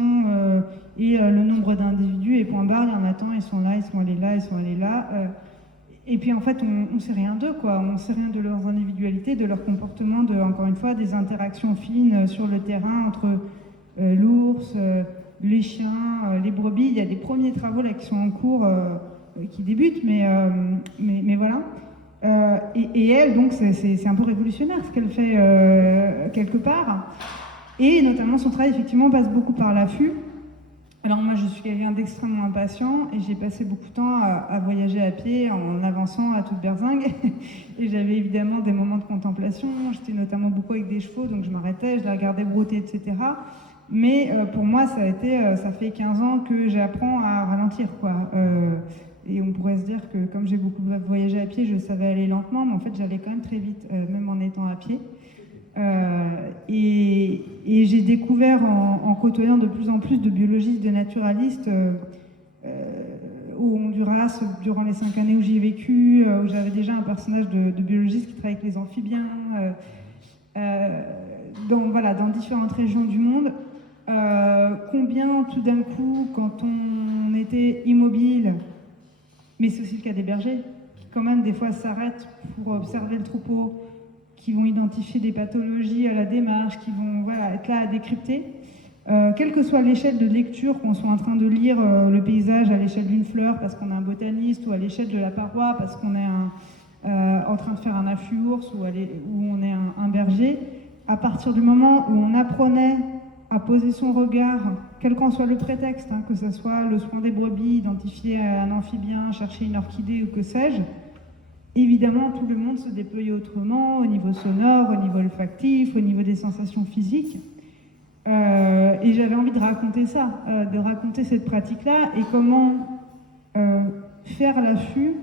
et le nombre d'individus, et point barre, il y en a tant, ils sont là, ils sont allés là, ils sont allés là. Et puis en fait, on ne sait rien d'eux, quoi. On ne sait rien de leurs individualités, de leur comportement, encore une fois, des interactions fines sur le terrain entre l'ours, les chiens, les brebis. Il y a des premiers travaux là qui sont en cours, qui débutent, mais voilà. Et elle, donc, c'est un peu révolutionnaire ce qu'elle fait quelque part. Et notamment, son travail, effectivement, passe beaucoup par l'affût. Alors moi, je suis quelqu'un d'extrêmement impatient, et j'ai passé beaucoup de temps à voyager à pied en avançant à toute berzingue. Et j'avais évidemment des moments de contemplation. J'étais notamment beaucoup avec des chevaux, donc je m'arrêtais, je les regardais brouter, etc. Mais pour moi, ça fait 15 ans que j'apprends à ralentir, quoi. Et on pourrait se dire que comme j'ai beaucoup voyagé à pied, je savais aller lentement, mais en fait, j'allais quand même très vite, même en étant à pied. Et j'ai découvert en côtoyant de plus en plus de biologistes, de naturalistes au Honduras, durant les 5 années où j'y ai vécu, où j'avais déjà un personnage de biologiste qui travaille avec les amphibiens, dans différentes régions du monde. Combien tout d'un coup, quand on était immobile, mais c'est aussi le cas des bergers, qui quand même des fois s'arrêtent pour observer le troupeau, qui vont identifier des pathologies à la démarche, qui vont être là à décrypter. Quelle que soit l'échelle de lecture, qu'on soit en train de lire le paysage à l'échelle d'une fleur parce qu'on est un botaniste, ou à l'échelle de la paroi parce qu'on est en train de faire un affût ours, ou on est un berger, à partir du moment où on apprenait à poser son regard, quel qu'en soit le prétexte, hein, que ce soit le soin des brebis, identifier un amphibien, chercher une orchidée ou que sais-je, évidemment tout le monde se déployait autrement, au niveau sonore, au niveau olfactif, au niveau des sensations physiques. Et j'avais envie de raconter ça, de raconter cette pratique-là et comment faire l'affût,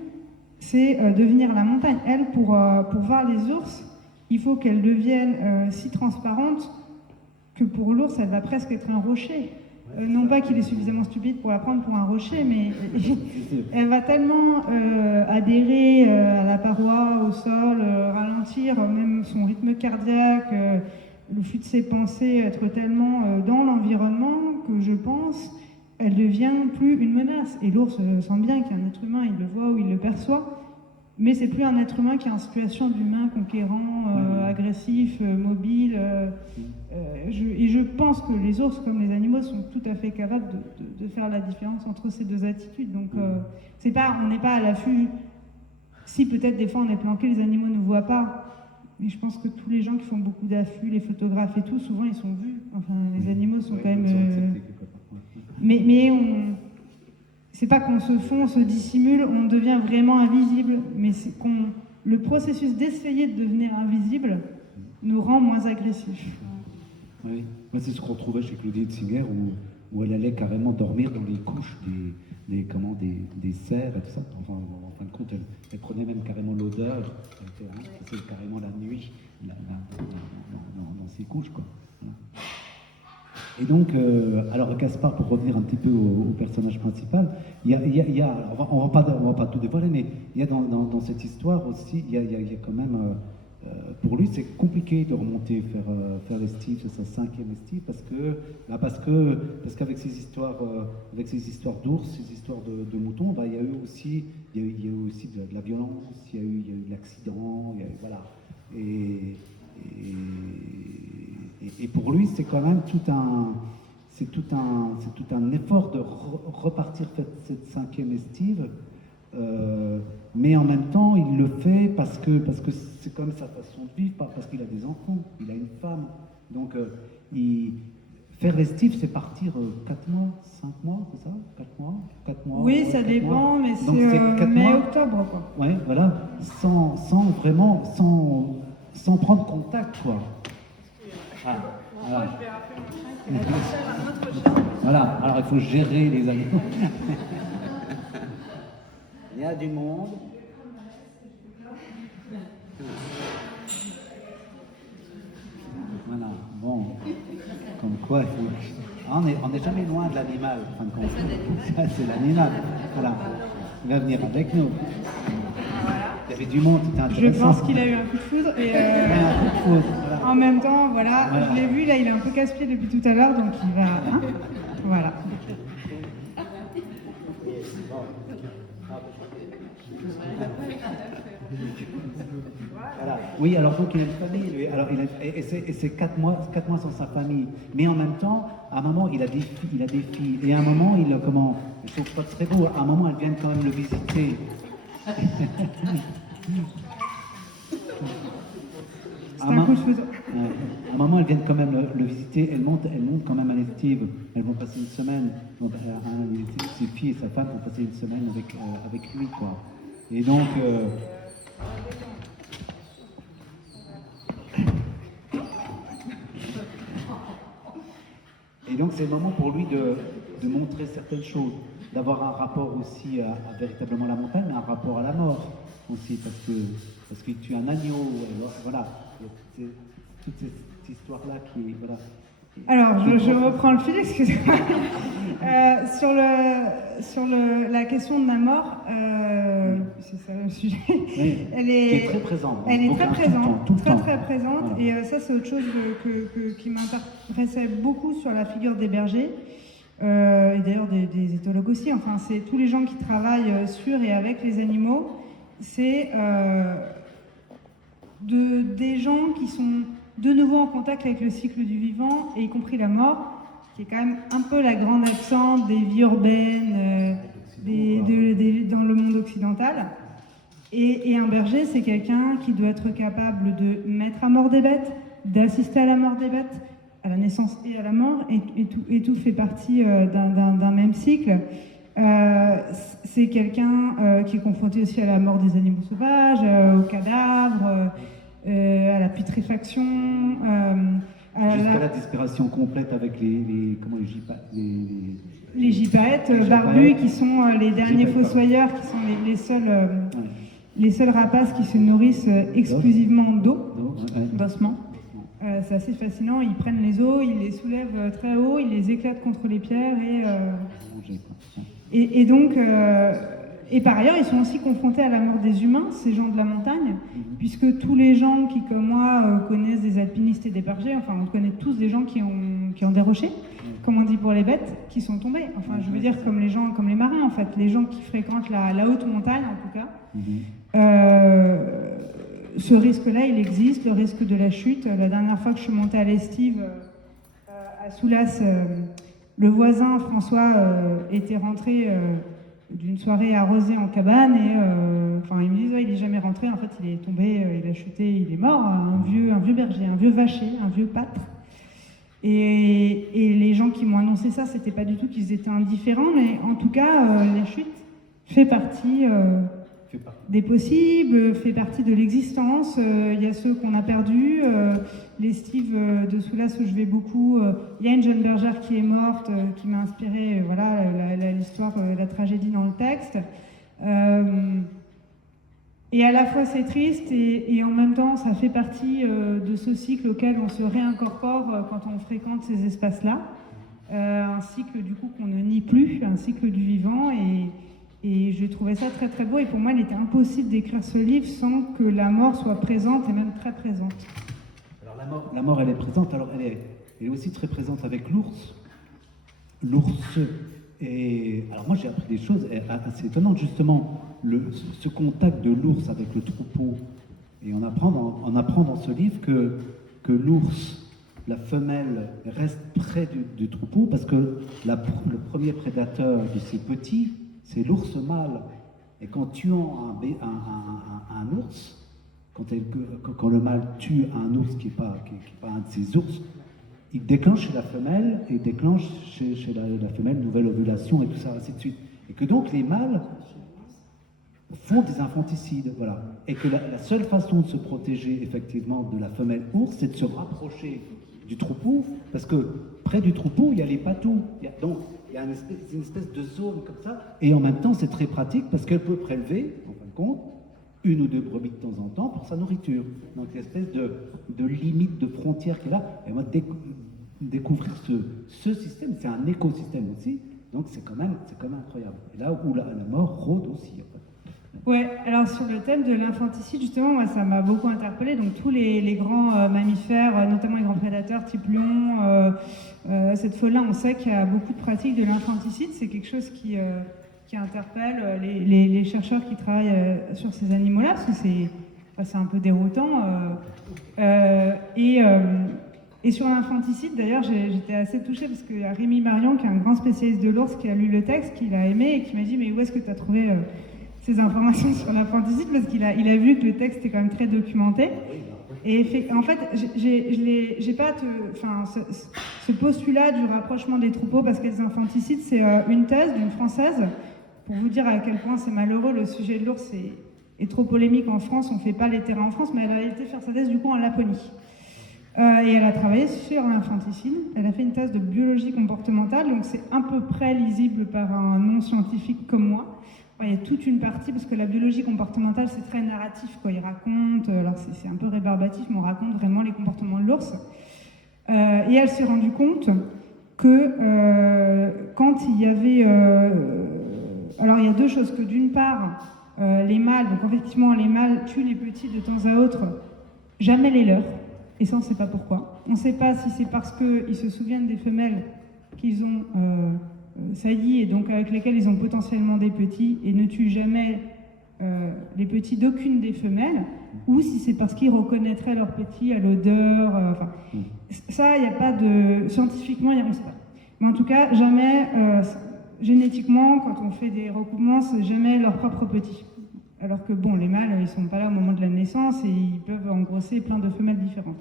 c'est devenir la montagne. Elle, pour voir les ours, il faut qu'elle devienne si transparente que pour l'ours, elle va presque être un rocher. Non pas qu'il est suffisamment stupide pour la prendre pour un rocher, mais elle va tellement adhérer à la paroi, au sol, ralentir même son rythme cardiaque, le flux de ses pensées, être tellement dans l'environnement que je pense, elle devient plus une menace. Et l'ours sent bien qu'il y a un être humain, il le voit ou il le perçoit, mais c'est plus un être humain qui est en situation d'humain conquérant, agressif, mobile. Et je pense que les ours, comme les animaux, sont tout à fait capables de faire la différence entre ces deux attitudes. Donc, on n'est pas à l'affût. Si peut-être des fois on est planqué, les animaux ne nous voient pas. Mais je pense que tous les gens qui font beaucoup d'affûts, les photographes et tout, souvent ils sont vus. Enfin, les animaux sont quand même. Mais c'est pas qu'on se fond, on se dissimule, on devient vraiment invisible, mais c'est le processus d'essayer de devenir invisible nous rend moins agressifs. Oui, moi c'est ce qu'on trouvait chez Claudie Etzinger où elle allait carrément dormir dans les couches des cerfs et tout ça. Enfin, en fin de compte, elle prenait même carrément l'odeur, c'est carrément la nuit dans ses couches, quoi. Et donc, alors Gaspard, pour revenir un petit peu au personnage principal, il y a on va pas tout dévoiler, mais il y a dans cette histoire aussi, il y a quand même, pour lui, c'est compliqué de remonter, faire l'estive, c'est sa 5e estive, parce qu'avec ces histoires d'ours, ces histoires de moutons, il y a eu aussi de la violence, il y a eu de l'accident, voilà. Et pour lui, c'est quand même tout un effort de repartir cette 5e estive, mais en même temps, il le fait parce que c'est quand même sa façon de vivre, parce qu'il a des enfants, il a une femme. Donc, faire l'estive, c'est partir 4 mois, 5 mois, c'est ça 4 mois. Oui, ça dépend, mais c'est mai-octobre, quoi. Ouais, voilà, sans prendre contact, quoi. Voilà. Je vais appeler mon chien, un autre chien. Voilà, alors il faut gérer les animaux. Il y a du monde. Voilà, bon, comme quoi, on n'est jamais loin de l'animal, en fin de compte. Ça, c'est l'animal, voilà. Il va venir avec nous. Il y avait du monde, c'était intéressant. Je pense qu'il a eu un coup de foudre. Et un coup de foudre, voilà. En même temps, voilà, je l'ai vu, là, il est un peu casse-pied depuis tout à l'heure, donc il va... Hein, voilà. Voilà. Oui, alors donc il a une famille, lui. Alors, et c'est 4 mois sans sa famille. Mais en même temps, à un moment, il a des filles. Et à un moment, je trouve pas très beau, à un moment, elles viennent quand même le visiter. C'est un coup de foudre. À un moment, elles viennent quand même le visiter. Elles montent quand même à l'estive. Elles vont passer une semaine. Ses filles et sa femme vont passer une semaine avec lui, quoi. Et donc, c'est le moment pour lui de montrer certaines choses, d'avoir un rapport aussi à véritablement la montagne, mais un rapport à la mort aussi, parce qu'il tue un agneau, voilà. C'est toute cette histoire-là qui est, voilà. Alors, je reprends le fil, excusez-moi. Sur la question de la mort, c'est ça le sujet. Oui, qui est très présente. Elle est très présente, tout le temps. très présente. Voilà. Et ça, c'est autre chose qui m'intéressait beaucoup sur la figure des bergers. Et d'ailleurs des éthologues aussi. Enfin, c'est tous les gens qui travaillent sur et avec les animaux. C'est des gens qui sont de nouveau en contact avec le cycle du vivant, et y compris la mort, qui est quand même un peu la grande absente des vies urbaines dans le monde occidental. Et un berger, c'est quelqu'un qui doit être capable de mettre à mort des bêtes, d'assister à la mort des bêtes, à la naissance et à la mort, et tout fait partie d'un même cycle. C'est quelqu'un qui est confronté aussi à la mort des animaux sauvages, aux cadavres, à la putréfaction, jusqu'à la disparition complète avec les gypaètes barbus, qui sont les derniers fossoyeurs, qui sont les seuls rapaces qui se nourrissent exclusivement d'ossements. C'est assez fascinant, ils prennent les os, ils les soulèvent très haut, ils les éclatent contre les pierres et donc, et par ailleurs, ils sont aussi confrontés à la mort des humains, ces gens de la montagne, puisque tous les gens qui, comme moi, connaissent des alpinistes et des bergers, enfin, on connaît tous des gens qui ont des rochers, comme on dit pour les bêtes, qui sont tombés. Enfin, je veux dire, comme les marins, en fait, les gens qui fréquentent la haute montagne, en tout cas. Ce risque-là, il existe, le risque de la chute. La dernière fois que je suis montée à l'Estive, à Soulas, le voisin François était rentré d'une soirée arrosée en cabane et il me disait il est jamais rentré, en fait il est tombé, il a chuté, il est mort, un vieux berger, un vieux vacher, un vieux pâtre. Et les gens qui m'ont annoncé ça, c'était pas du tout qu'ils étaient indifférents, mais en tout cas la chute fait partie des possibles, fait partie de l'existence. Il y a ceux qu'on a perdus. L'Estive de Soulas où je vais beaucoup, il y a une jeune bergère qui est morte, qui m'a inspiré l'histoire, la tragédie dans le texte. Et à la fois c'est triste et en même temps ça fait partie de ce cycle auquel on se réincorpore quand on fréquente ces espaces-là. Un cycle du coup qu'on ne nie plus, un cycle du vivant, et je trouvais ça très très beau, et pour moi il était impossible d'écrire ce livre sans que la mort soit présente, et même très présente. Alors la mort elle est présente, alors elle est aussi très présente avec l'ours. L'ours, et alors moi j'ai appris des choses assez étonnantes, justement, ce contact de l'ours avec le troupeau, et on apprend dans ce livre que l'ours, la femelle, reste près du troupeau parce que le premier prédateur de ses petits, c'est l'ours mâle. Et quand tuant un ours, quand le mâle tue un ours qui n'est pas un de ses ours, il déclenche chez la femelle et déclenche chez la femelle une nouvelle ovulation et tout ça, ainsi de suite. Et que donc les mâles font des infanticides, voilà. Et que la seule façon de se protéger effectivement de la femelle ours, c'est de se rapprocher du troupeau, parce que près du troupeau, il y a les patous. Donc, il y a une espèce de zone comme ça, et en même temps, c'est très pratique parce qu'elle peut prélever, en fin de compte, une ou deux brebis de temps en temps pour sa nourriture. Donc, une espèce de limite, de frontière qui est là. Et moi, découvrir ce système, c'est un écosystème aussi, donc c'est quand même incroyable. Et là où la mort rôde aussi, en fait. Ouais, alors sur le thème de l'infanticide, justement, moi, ça m'a beaucoup interpellée. Donc tous les grands mammifères, notamment les grands prédateurs type lion, cette fois-là, on sait qu'il y a beaucoup de pratiques de l'infanticide. C'est quelque chose qui interpelle les chercheurs qui travaillent sur ces animaux-là, parce que c'est un peu déroutant. Et sur l'infanticide, d'ailleurs, j'étais assez touchée parce qu'il y a Rémi Marion, qui est un grand spécialiste de l'ours, qui a lu le texte, qui l'a aimé et qui m'a dit « Mais où est-ce que tu as trouvé ces informations sur l'infanticide ?» Parce qu'il a vu que le texte est quand même très documenté. Et en fait, j'ai pas ce postulat du rapprochement des troupeaux, parce que les infanticides, c'est une thèse d'une Française, pour vous dire à quel point c'est malheureux, le sujet de l'ours est trop polémique en France, on ne fait pas les terrains en France, mais elle a été faire sa thèse du coup en Laponie. Et elle a travaillé sur l'infanticide, elle a fait une thèse de biologie comportementale, donc c'est à peu près lisible par un non-scientifique comme moi. Enfin, il y a toute une partie, parce que la biologie comportementale c'est très narratif, quoi. Il raconte, alors c'est un peu rébarbatif, mais on raconte vraiment les comportements de l'ours. Et elle s'est rendue compte que quand il y avait... alors il y a deux choses, que d'une part, les mâles, donc effectivement les mâles tuent les petits de temps à autre, jamais les leurs. Et ça, on ne sait pas pourquoi. On ne sait pas si c'est parce qu'ils se souviennent des femelles qu'ils ont saillies et donc avec lesquelles ils ont potentiellement des petits et ne tuent jamais les petits d'aucune des femelles, ou si c'est parce qu'ils reconnaîtraient leurs petits à l'odeur. Ça, il n'y a pas de... Scientifiquement, on ne sait pas. Mais en tout cas, jamais, génétiquement, quand on fait des recoupements, c'est jamais leurs propres petits. Alors que bon, les mâles, ils sont pas là au moment de la naissance et ils peuvent engrosser plein de femelles différentes.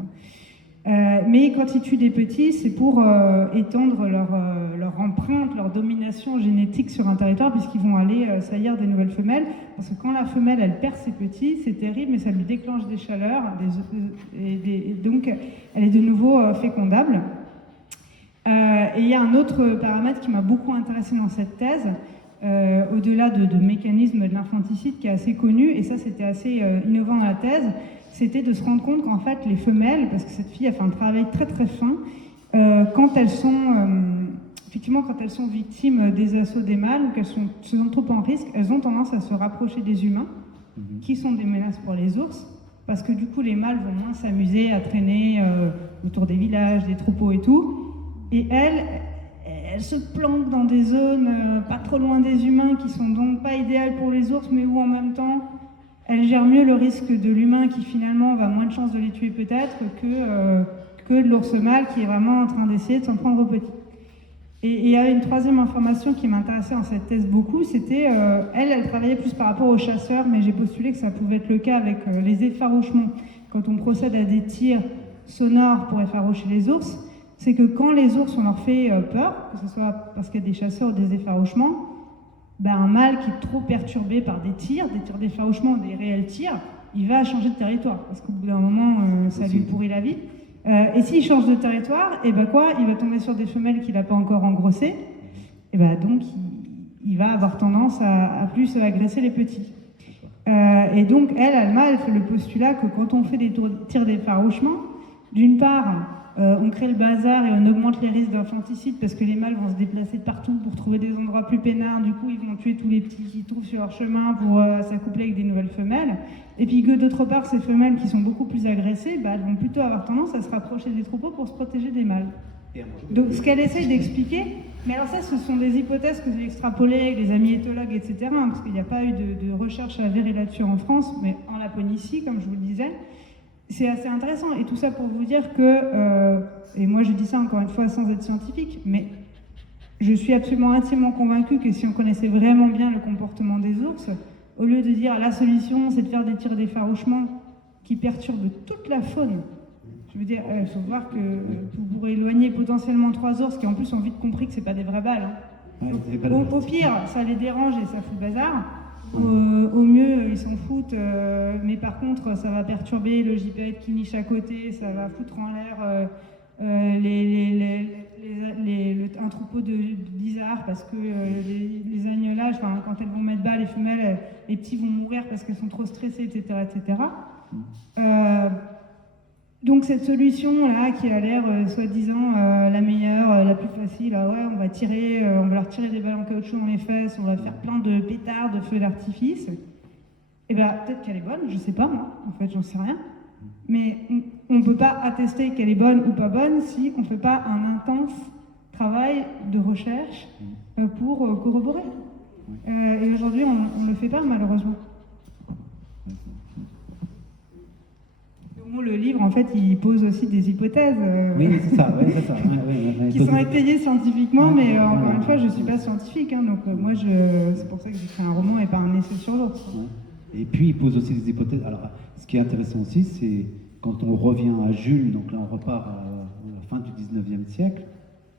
Mais quand ils tuent des petits, c'est pour étendre leur empreinte, leur domination génétique sur un territoire, puisqu'ils vont aller saillir des nouvelles femelles. Parce que quand la femelle, elle perd ses petits, c'est terrible, mais ça lui déclenche des chaleurs, et donc elle est de nouveau fécondable. Et il y a un autre paramètre qui m'a beaucoup intéressé dans cette thèse, au-delà de mécanismes de l'infanticide qui est assez connu, et ça c'était assez innovant dans la thèse, c'était de se rendre compte qu'en fait les femelles, parce que cette fille a fait un travail très très fin, quand elles sont effectivement quand elles sont victimes des assauts des mâles ou qu'elles se sentent trop en risque, elles ont tendance à se rapprocher des humains, qui sont des menaces pour les ours, parce que du coup les mâles vont moins s'amuser à traîner autour des villages, des troupeaux et tout, et elles se planquent dans des zones pas trop loin des humains qui sont donc pas idéales pour les ours, mais où en même temps elles gèrent mieux le risque de l'humain qui finalement va moins de chances de les tuer peut-être que de l'ours mâle qui est vraiment en train d'essayer de s'en prendre aux petits. Et il y a une troisième information qui m'intéressait dans cette thèse beaucoup, c'était elle travaillait plus par rapport aux chasseurs, mais j'ai postulé que ça pouvait être le cas avec les effarouchements. Quand on procède à des tirs sonores pour effaroucher les ours, c'est que quand les ours on leur fait peur, que ce soit parce qu'il y a des chasseurs ou des effarouchements, un mâle qui est trop perturbé par des tirs d'effarouchement ou des réels tirs, il va changer de territoire, parce qu'au bout d'un moment, ça lui pourrit la vie. Et s'il change de territoire, il va tomber sur des femelles qu'il n'a pas encore engrossées, donc il va avoir tendance à plus agresser les petits. Et donc Alma, elle fait le postulat que quand on fait des tirs d'effarouchement, d'une part, on crée le bazar et on augmente les risques d'infanticide parce que les mâles vont se déplacer de partout pour trouver des endroits plus peinards, du coup ils vont tuer tous les petits qu'ils trouvent sur leur chemin pour s'accoupler avec des nouvelles femelles. Et puis que d'autre part, ces femelles qui sont beaucoup plus agressées, elles vont plutôt avoir tendance à se rapprocher des troupeaux pour se protéger des mâles. Donc ce qu'elle essaye d'expliquer, mais alors ça ce sont des hypothèses que j'ai extrapolées avec des amis éthologues, etc., parce qu'il n'y a pas eu de recherche avérée là-dessus en France, mais en Laponie, comme je vous le disais. C'est assez intéressant, et tout ça pour vous dire que, et moi je dis ça encore une fois sans être scientifique, mais je suis absolument intimement convaincue que si on connaissait vraiment bien le comportement des ours, au lieu de dire la solution c'est de faire des tirs d'effarouchement qui perturbent toute la faune, je veux dire, il faut voir que vous pourrez éloigner potentiellement 3 ours qui en plus ont vite compris que c'est pas des vraies balles. Au pire, ça les dérange et ça fout le bazar. Au mieux, ils s'en foutent, mais par contre, ça va perturber le gypaète qui niche à côté, ça va foutre en l'air un troupeau de bizarres parce que les agnelages, quand elles vont mettre bas, les femelles, les petits vont mourir parce qu'elles sont trop stressées, etc. etc. Donc cette solution-là, qui a l'air soi-disant la meilleure, la plus facile, on va leur tirer des balles en caoutchouc dans les fesses, on va faire plein de pétards, de feux d'artifice, peut-être qu'elle est bonne, je sais pas moi, en fait j'en sais rien, mais on ne peut pas attester qu'elle est bonne ou pas bonne si on ne fait pas un intense travail de recherche pour corroborer. Et aujourd'hui on ne le fait pas malheureusement. Le livre, en fait, il pose aussi des hypothèses qui sont étayées scientifiquement, mais encore une fois, je ne suis pas scientifique, donc moi, c'est pour ça que j'écris un roman et pas un essai sur l'autre. Et puis, il pose aussi des hypothèses. Alors, ce qui est intéressant aussi, c'est quand on revient à Jules, donc là, on repart à la fin du 19e siècle,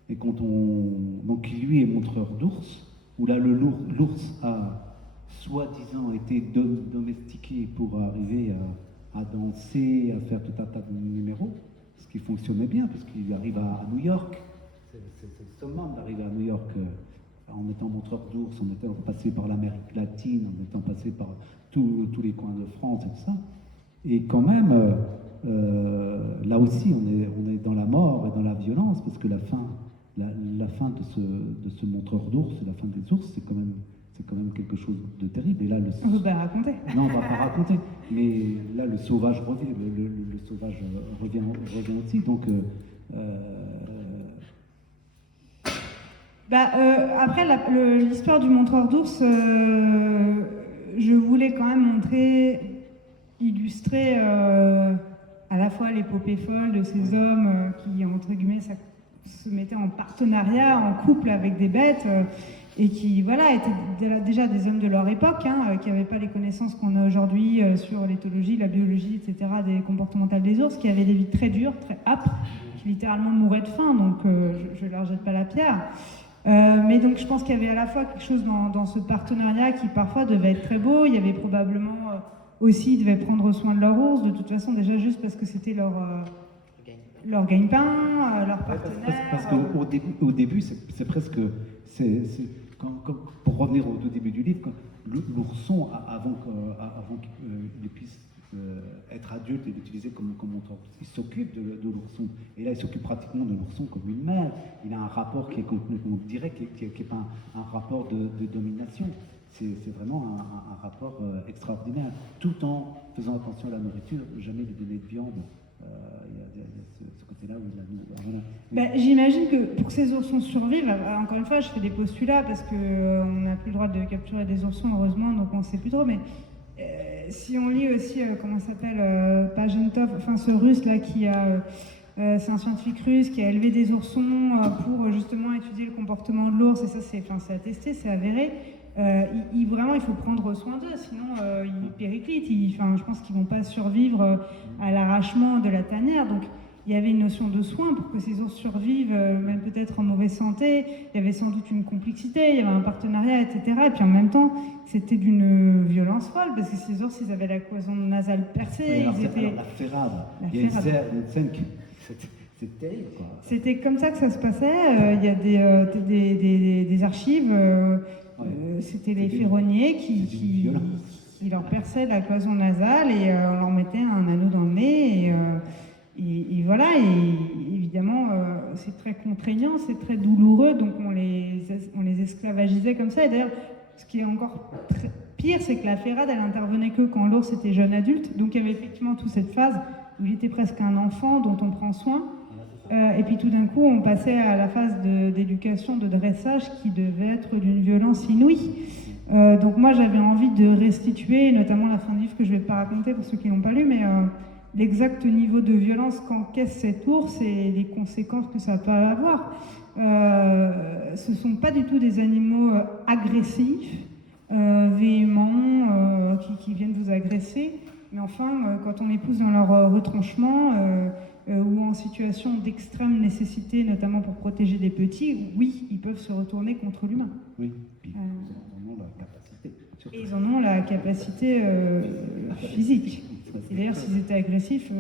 et donc lui est montreur d'ours, où là, l'ours a soi-disant été domestiqué pour arriver à danser, à faire tout un tas de numéros, ce qui fonctionnait bien, parce qu'il arrive à New York. C'est le summum d'arriver à New York en étant montreur d'ours, en étant passé par l'Amérique latine, en étant passé par tous les coins de France et tout ça. Et quand même, là aussi, on est dans la mort et dans la violence, parce que la fin de ce montreur d'ours, la fin des ours, c'est quand même quelque chose de terrible. Et là, on ne peut pas raconter. Non, on ne va pas raconter. Mais là, le sauvage revient. Le sauvage revient aussi. Donc, après, l'histoire du montreur d'ours, je voulais quand même illustrer à la fois l'épopée folle de ces hommes qui, entre guillemets, se mettaient en partenariat, en couple avec des bêtes. et qui voilà, étaient déjà des hommes de leur époque, hein, qui n'avaient pas les connaissances qu'on a aujourd'hui sur l'éthologie, la biologie, etc., des comportementales des ours, qui avaient des vies très dures, très âpres, qui littéralement mouraient de faim, donc je ne leur jette pas la pierre. Mais donc je pense qu'il y avait à la fois quelque chose dans ce partenariat qui parfois devait être très beau. Il y avait probablement aussi, ils devaient prendre soin de leur ours, de toute façon déjà juste parce que c'était leur gagne-pain, leur partenaire. Parce qu'au début, c'est presque... pour revenir au tout début du livre, l'ourson, avant qu'il puisse être adulte et l'utiliser comme montre, il s'occupe de l'ourson. Et là, il s'occupe pratiquement de l'ourson comme une mère. Il a un rapport qui est complètement direct, qui n'est pas un rapport de domination. C'est vraiment un rapport extraordinaire, tout en faisant attention à la nourriture, jamais lui donner de viande. Il y a ce côté-là où il a... Voilà. J'imagine que pour que ces oursons survivent, encore une fois, je fais des postulats parce qu'on n'a plus le droit de capturer des oursons, heureusement, donc on ne sait plus trop, mais si on lit aussi, comment ça s'appelle, Pajentov, enfin ce russe là qui a... c'est un scientifique russe qui a élevé des oursons pour justement étudier le comportement de l'ours, et ça c'est attesté, c'est avéré. Vraiment, il faut prendre soin d'eux, sinon ils périclitent. Je pense qu'ils ne vont pas survivre à l'arrachement de la tanière. Donc, il y avait une notion de soin pour que ces ours survivent, même peut-être en mauvaise santé. Il y avait sans doute une complexité, il y avait un partenariat, etc. Et puis en même temps, c'était d'une violence folle, parce que ces ours, ils avaient la cloison nasale percée. Oui, la ferrade. Il y a une scène qui... C'est terrible, quoi. C'était comme ça que ça se passait. Il y a des archives... c'était les ferronniers qui leur perçaient la cloison nasale et on leur mettait un anneau dans le nez et voilà, et évidemment c'est très contraignant, c'est très douloureux, donc on les esclavagisait comme ça. Et d'ailleurs, ce qui est encore pire, c'est que la ferrade, elle intervenait que quand l'ours était jeune adulte, donc il y avait effectivement toute cette phase où il était presque un enfant dont on prend soin. Et puis tout d'un coup, on passait à la phase d'éducation, de dressage qui devait être d'une violence inouïe. Donc moi, j'avais envie de restituer, notamment la fin du livre que je ne vais pas raconter pour ceux qui ne l'ont pas lu, mais l'exact niveau de violence qu'encaisse cet ours et les conséquences que ça peut avoir. Ce ne sont pas du tout des animaux agressifs, véhéments, qui viennent vous agresser, mais enfin, quand on les pousse dans leur retranchement, ou en situation d'extrême nécessité, notamment pour protéger des petits, oui, ils peuvent se retourner contre l'humain. Oui, puis ils en ont la capacité. Et ils en ont la capacité physique. Et d'ailleurs, s'ils étaient agressifs,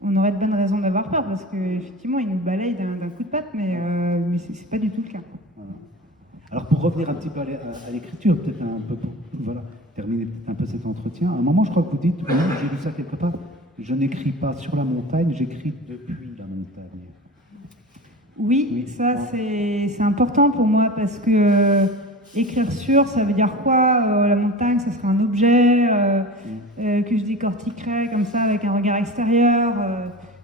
on aurait de bonnes raisons d'avoir peur, parce qu'effectivement, ils nous balayent d'un coup de patte, mais c'est pas du tout le cas. Voilà. Alors, pour revenir un petit peu à l'écriture, peut-être un peu pour terminer peut-être un peu cet entretien, à un moment, je crois que vous dites, j'ai lu ça quelque part, je n'écris pas sur la montagne, j'écris depuis la montagne. Oui, ça c'est important pour moi parce que écrire sur, ça veut dire quoi la montagne, ça serait un objet que je décortiquerais comme ça avec un regard extérieur.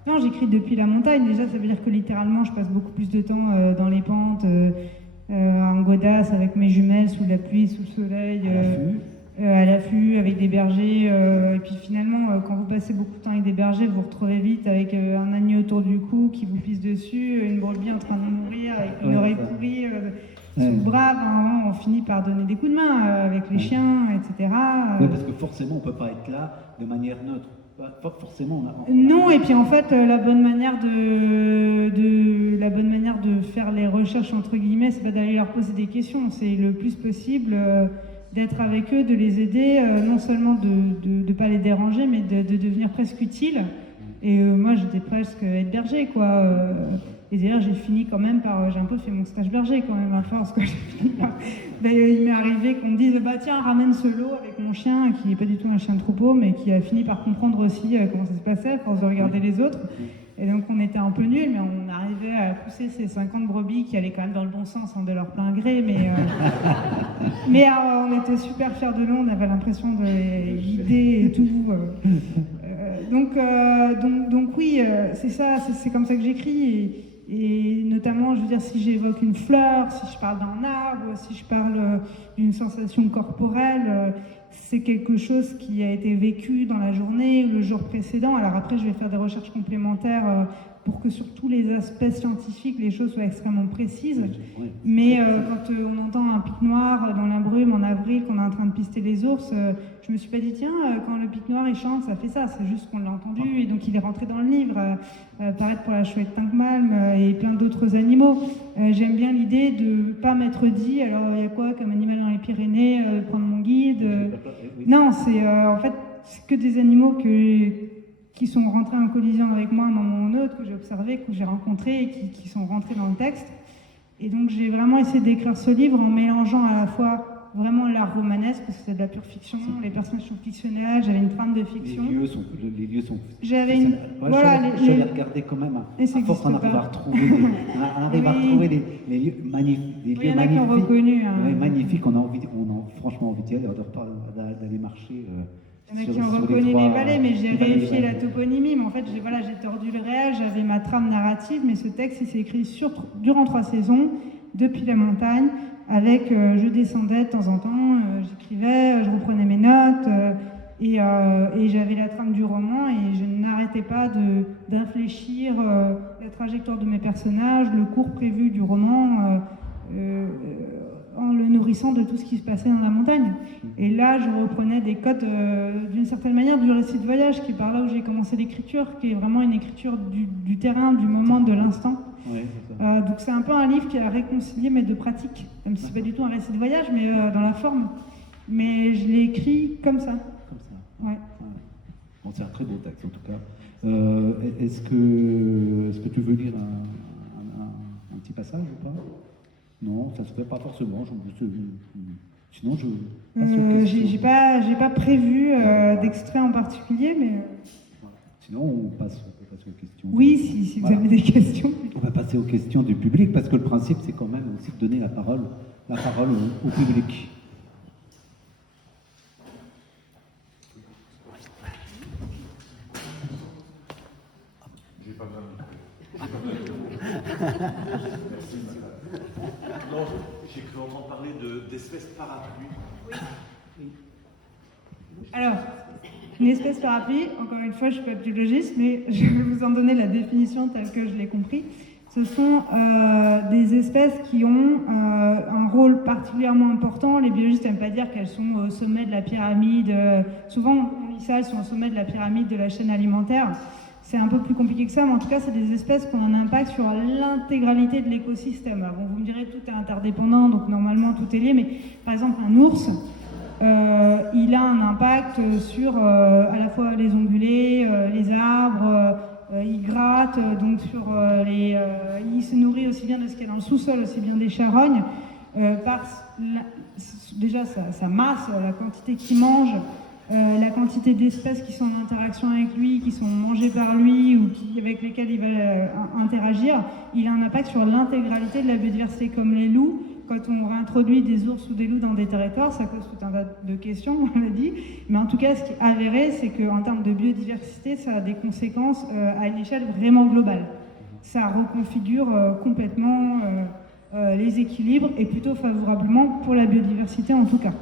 Non, j'écris depuis la montagne. Déjà, ça veut dire que littéralement, je passe beaucoup plus de temps dans les pentes, en godasse avec mes jumelles, sous la pluie, sous le soleil. À l'affût, avec des bergers, et puis finalement, quand vous passez beaucoup de temps avec des bergers, vous vous retrouvez vite avec un agneau autour du cou qui vous pisse dessus, une brebis en train de mourir avec une oreille pourrie sous le bras. On finit par donner des coups de main avec les chiens, etc. Oui, parce que forcément, on ne peut pas être là de manière neutre. Pas forcément. Non, et puis en fait, la bonne manière de faire les recherches entre guillemets, c'est pas d'aller leur poser des questions, c'est le plus possible. D'être avec eux, de les aider, non seulement de ne pas les déranger, mais de devenir presque utile. Et moi, j'étais presque être berger, quoi. Et d'ailleurs, j'ai fini quand même par... J'ai un peu fait mon stage berger, quand même, à force. Quoi. Il m'est arrivé qu'on me dise, bah tiens, ramène ce lot avec mon chien, qui n'est pas du tout un chien de troupeau, mais qui a fini par comprendre aussi comment ça se passait, à force de regarder les autres. Et donc, on était un peu nuls, mais on arrivait à pousser ces 50 brebis qui allaient quand même dans le bon sens, de leur plein gré. Mais on était super fiers de nous, on avait l'impression de les guider et tout. Donc oui, c'est ça, c'est comme ça que j'écris. Et notamment, je veux dire, si j'évoque une fleur, si je parle d'un arbre, si je parle d'une sensation corporelle, c'est quelque chose qui a été vécu dans la journée ou le jour précédent. Alors après, je vais faire des recherches complémentaires pour que sur tous les aspects scientifiques, les choses soient extrêmement précises. Mais quand on entend un pic noir dans la brume en avril, qu'on est en train de pister les ours, je me suis pas dit, tiens, quand le pic noir il chante, ça fait ça. C'est juste qu'on l'a entendu et donc il est rentré dans le livre. Pareil pour la chouette Tinkmalm et plein d'autres animaux. J'aime bien l'idée de pas m'être dit, alors il y a quoi comme animal dans les Pyrénées, prendre mon guide. Non, c'est en fait c'est que des animaux qui sont rentrés en collision avec moi à un moment ou un autre, que j'ai observé, que j'ai rencontré et qui sont rentrés dans le texte. Et donc j'ai vraiment essayé d'écrire ce livre en mélangeant à la fois vraiment l'art romanesque, parce que c'est de la pure fiction, les personnages sont fictionnels, j'avais une trame de fiction. Les lieux sont j'avais une... voilà, je les regardais quand même. À force, on arrive à retrouver les lieux magnifiques. Il y en a qui ont reconnu. Magnifiques, on a franchement envie d'y aller, d'aller marcher. Il y en a qui ont reconnu les vallées, mais j'ai vérifié la toponymie. Mais en fait, j'ai tordu le réel, j'avais ma trame narrative, mais ce texte, il s'est écrit durant 3 saisons, depuis la montagne, avec je descendais de temps en temps, j'écrivais, je reprenais mes notes, et j'avais la trame du roman, et je n'arrêtais pas d'infléchir la trajectoire de mes personnages, le cours prévu du roman, en le nourrissant de tout ce qui se passait dans la montagne. Et là, je reprenais des codes, d'une certaine manière, du récit de voyage, qui est par là où j'ai commencé l'écriture, qui est vraiment une écriture du terrain, du moment, de l'instant. Ouais, donc c'est un peu un livre qui a réconcilié mes 2 pratiques, même si c'est pas du tout un récit de voyage, mais dans la forme. Mais je l'ai écrit comme ça. Comme ça. Ouais. Bon, c'est un très beau texte en tout cas. Est-ce que tu veux lire un petit passage ou pas? Non, ça se fait pas forcément. Sinon, je passe aux questions. J'ai pas prévu d'extrait en particulier, mais. Voilà. Sinon, on peut passer aux questions. Oui, si vous avez des questions. On va passer aux questions du public, parce que le principe, c'est quand même aussi de donner la parole au public. J'ai pas Non, j'ai cru entendre parler d'espèces parapluies. Oui. Alors, une espèce parapluie, encore une fois, je ne suis pas biologiste, mais je vais vous en donner la définition telle que je l'ai compris. Ce sont des espèces qui ont un rôle particulièrement important. Les biologistes n'aiment pas dire qu'elles sont au sommet de la pyramide. Souvent, on lit ça, elles sont au sommet de la pyramide de la chaîne alimentaire. C'est un peu plus compliqué que ça, mais en tout cas, c'est des espèces qui ont un impact sur l'intégralité de l'écosystème. Bon, vous me direz, tout est interdépendant, donc normalement, tout est lié, mais par exemple, un ours, il a un impact sur à la fois les ongulés, les arbres, il gratte, donc sur il se nourrit aussi bien de ce qu'il y a dans le sous-sol, aussi bien des charognes, par déjà sa masse, la quantité qu'il mange, la quantité d'espèces qui sont en interaction avec lui, qui sont mangées par lui ou avec lesquelles il va interagir, il a un impact sur l'intégralité de la biodiversité, comme les loups. Quand on réintroduit des ours ou des loups dans des territoires, ça cause tout un tas de questions, on l'a dit. Mais en tout cas, ce qui est avéré, c'est qu'en termes de biodiversité, ça a des conséquences à une échelle vraiment globale. Ça reconfigure complètement les équilibres, et plutôt favorablement pour la biodiversité en tout cas.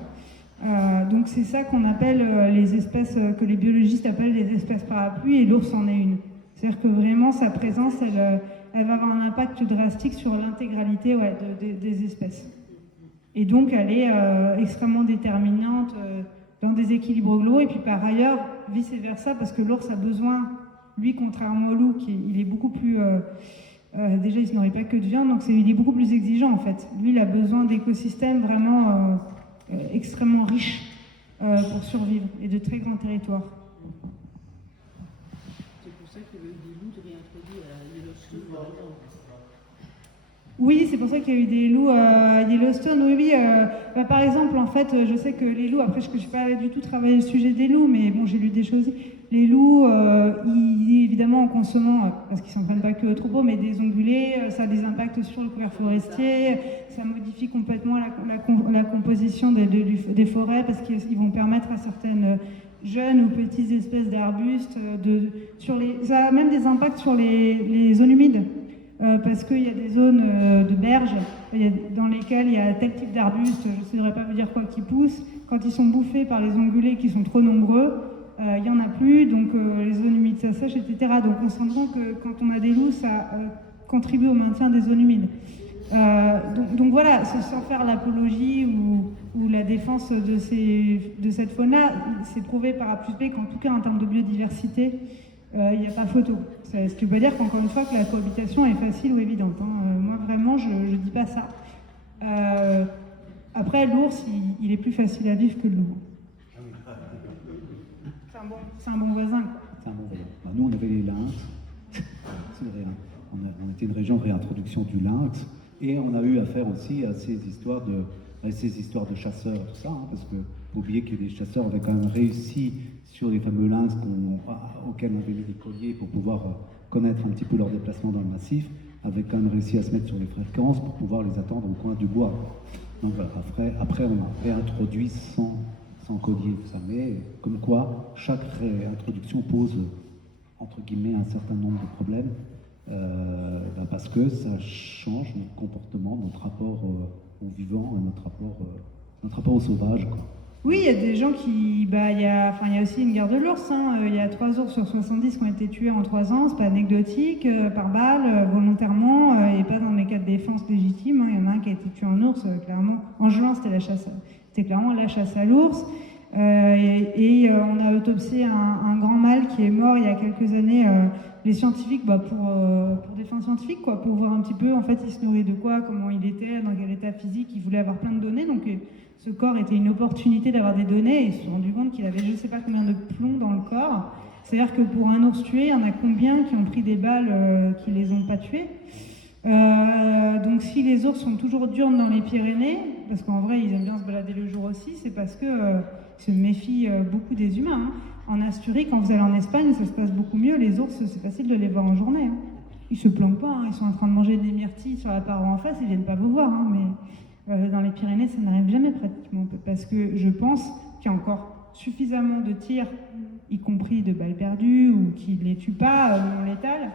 Donc c'est ça qu'on appelle les espèces, que les biologistes appellent les espèces parapluies, et l'ours en est une. C'est-à-dire que vraiment sa présence, elle va avoir un impact drastique sur l'intégralité des espèces. Et donc elle est extrêmement déterminante dans des équilibres globaux, et puis par ailleurs, vice-versa, parce que l'ours a besoin, lui, contrairement au loup, il est beaucoup plus... déjà, il ne se nourrit pas que de viande, donc il est beaucoup plus exigeant en fait. Lui, il a besoin d'écosystèmes vraiment extrêmement riches pour survivre, et de très grands territoires. C'est pour ça qu'il y a eu des loups réintroduits à Yellowstone, par exemple. Oui, c'est pour ça qu'il y a eu des loups à Yellowstone. Oui. Par exemple, en fait, je sais que les loups, après, je n'ai pas du tout travaillé le sujet des loups, mais bon, j'ai lu des choses. Les loups, évidemment, en consommant, parce qu'ils ne s'en prennent pas que au troupeau, mais des ongulés, ça a des impacts sur le couvert forestier, ça modifie complètement la composition des forêts, parce qu'ils vont permettre à certaines jeunes ou petites espèces d'arbustes, ça a même des impacts sur les zones humides. parce qu'il y a des zones de berges dans lesquelles il y a tel type d'arbustes, je ne saurais pas vous dire quoi, qui poussent. Quand ils sont bouffés par les ongulés qui sont trop nombreux, il n'y en a plus, donc les zones humides ça sèche, etc. Donc on se rend compte que quand on a des loups, ça contribue au maintien des zones humides. Donc voilà, sans faire l'apologie ou la défense de cette faune-là, c'est prouvé par A plus B qu'en tout cas en termes de biodiversité, il n'y a pas photo. Ce qui veut dire qu'encore une fois que la cohabitation est facile ou évidente. Moi vraiment, je ne dis pas ça. Après, l'ours, il est plus facile à vivre que le loup. C'est un bon voisin, quoi. C'est un bon voisin. Bah, nous, on avait les lynx. On était une région de réintroduction du lynx. Et on a eu affaire aussi à ces histoires de chasseurs, tout ça, parce que faut oublier que les chasseurs avaient quand même réussi sur les fameux lynx auxquels on avait mis des colliers pour pouvoir connaître un petit peu leur déplacement dans le massif, avaient quand même réussi à se mettre sur les fréquences pour pouvoir les attendre au coin du bois. Donc voilà, après on a réintroduit sans collier, tout ça. Mais comme quoi, chaque réintroduction pose, entre guillemets, un certain nombre de problèmes. Parce que ça change notre comportement, notre rapport au vivant, notre rapport au sauvage, quoi. Oui, il y a des gens qui... il y a aussi une guerre de l'ours. Il y a 3 ours sur 70 qui ont été tués en 3 ans. C'est pas anecdotique, par balle, volontairement, et pas dans les cas de défense légitime. Il y en a un qui a été tué en ours, clairement. En juin, c'était clairement la chasse à l'ours. On a autopsié un grand mâle qui est mort il y a quelques années. Les scientifiques, pour des fins scientifiques, quoi, pour voir un petit peu, en fait, il se nourrit de quoi, comment il était, dans quel état physique, il voulait avoir plein de données, donc ce corps était une opportunité d'avoir des données, et ils se sont rendus compte qu'il avait je ne sais pas combien de plomb dans le corps. C'est-à-dire que pour un ours tué, il y en a combien qui ont pris des balles qui les ont pas tués. Donc si les ours sont toujours diurnes dans les Pyrénées, parce qu'en vrai ils aiment bien se balader le jour aussi, c'est parce que ils se méfient beaucoup des humains. En Asturie, quand vous allez en Espagne, ça se passe beaucoup mieux. Les ours, c'est facile de les voir en journée. Ils se planquent pas, ils sont en train de manger des myrtilles sur la paroi en face, ils viennent pas vous voir. Mais dans les Pyrénées, ça n'arrive jamais pratiquement. Parce que je pense qu'il y a encore suffisamment de tirs, y compris de balles perdues, ou qui ne les tuent pas, non létales.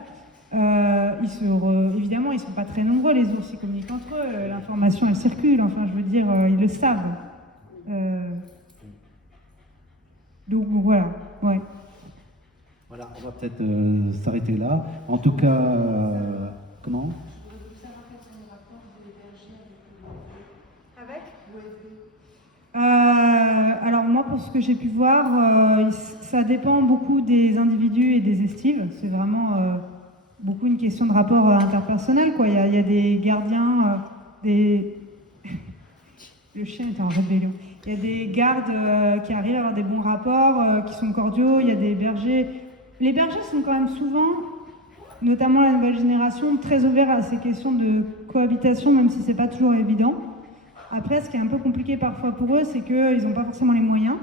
Évidemment, ils ne sont pas très nombreux, les ours, ils communiquent entre eux, l'information elle circule, enfin je veux dire, ils le savent. Donc voilà, ouais. Voilà, on va peut-être s'arrêter là. En tout cas, comment ? Alors moi, pour ce que j'ai pu voir, ça dépend beaucoup des individus et des estives. C'est vraiment beaucoup une question de rapport interpersonnel, quoi. Il y a des gardiens, le chien est en rébellion. Il y a des gardes qui arrivent à avoir des bons rapports, qui sont cordiaux. Il y a des bergers. Les bergers sont quand même souvent, notamment la nouvelle génération, très ouverts à ces questions de cohabitation, même si c'est pas toujours évident. Après, ce qui est un peu compliqué parfois pour eux, c'est qu'ils n'ont pas forcément les moyens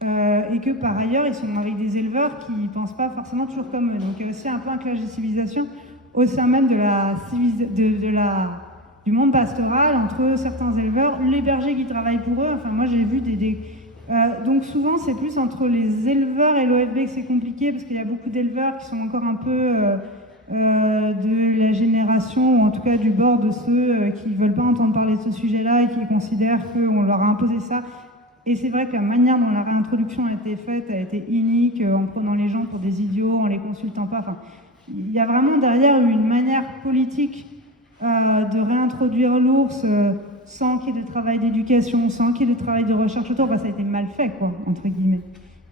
et que par ailleurs, ils sont avec des éleveurs qui ne pensent pas forcément toujours comme eux. Donc il y a aussi un peu un clash de civilisation au sein même du monde pastoral entre certains éleveurs, les bergers qui travaillent pour eux. Enfin, moi, j'ai vu donc souvent, c'est plus entre les éleveurs et l'OFB que c'est compliqué parce qu'il y a beaucoup d'éleveurs qui sont encore un peu de la génération, ou en tout cas du bord de ceux qui ne veulent pas entendre parler de ce sujet-là et qui considèrent qu'on leur a imposé ça. Et c'est vrai que la manière dont la réintroduction a été faite a été inique, en prenant les gens pour des idiots, en les consultant pas. Enfin, il y a vraiment derrière une manière politique de réintroduire l'ours sans qu'il y ait de travail d'éducation, sans qu'il y ait de travail de recherche autour. Ça a été mal fait, quoi, entre guillemets.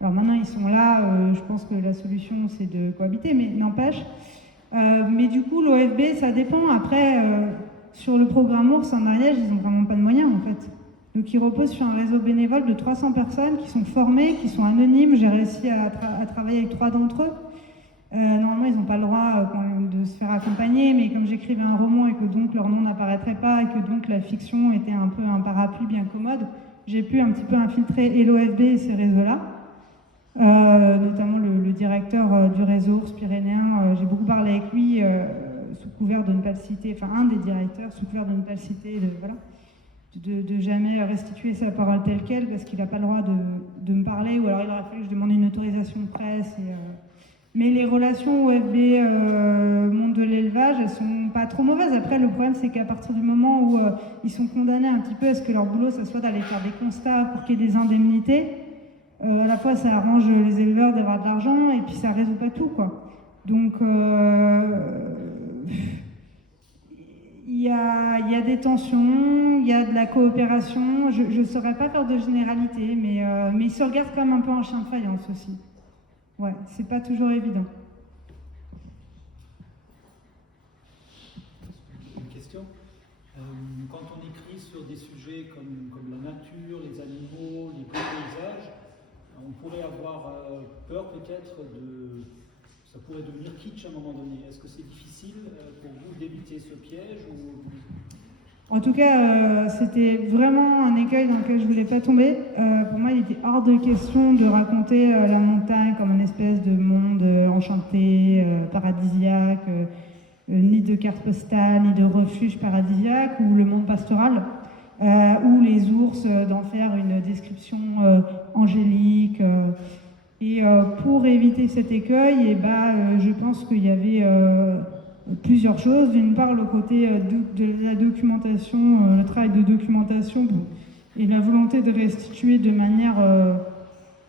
Alors maintenant, ils sont là, je pense que la solution, c'est de cohabiter, mais n'empêche. Mais du coup, l'OFB, ça dépend. Après, sur le programme ours en Ariège, ils n'ont vraiment pas de moyens, en fait. Donc, ils reposent sur un réseau bénévole de 300 personnes qui sont formées, qui sont anonymes. J'ai réussi à travailler avec 3 d'entre eux. Normalement, ils n'ont pas le droit de se faire accompagner, mais comme j'écrivais un roman et que donc leur nom n'apparaîtrait pas et que donc la fiction était un peu un parapluie bien commode, j'ai pu un petit peu infiltrer l'OFB et ces réseaux-là. Notamment le directeur du réseau ours pyrénéen, j'ai beaucoup parlé avec lui sous couvert de ne pas le citer, enfin un des directeurs sous couvert de ne pas le citer, de jamais restituer sa parole telle qu'elle parce qu'il n'a pas le droit de me parler, ou alors il aurait fallu que je demande une autorisation de presse. Mais les relations OFB monde de l'élevage, elles sont pas trop mauvaises. Après, le problème, c'est qu'à partir du moment où ils sont condamnés un petit peu à ce que leur boulot, ça soit d'aller faire des constats pour qu'il y ait des indemnités, à la fois ça arrange les éleveurs d'avoir de l'argent et puis ça résout pas tout, quoi. Donc il y a des tensions, il y a de la coopération. Je ne saurais pas faire de généralité, mais ils se regardent quand même un peu en chien de faïence aussi. Ouais, c'est pas toujours évident. Une question. Quand on écrit sur des sujets comme la nature, les animaux, les paysages, on pourrait avoir peur peut-être ça pourrait devenir kitsch à un moment donné. Est-ce que c'est difficile pour vous d'éviter ce piège ou... En tout cas, c'était vraiment un écueil dans lequel je voulais pas tomber. Pour moi, il était hors de question de raconter la montagne comme une espèce de monde enchanté, paradisiaque, ni de carte postale, ni de refuge paradisiaque, ou le monde pastoral, ou les ours, d'en faire une description angélique. Et pour éviter cet écueil, je pense qu'il y avait plusieurs choses. D'une part, le côté de la documentation, le travail de documentation et la volonté de restituer de manière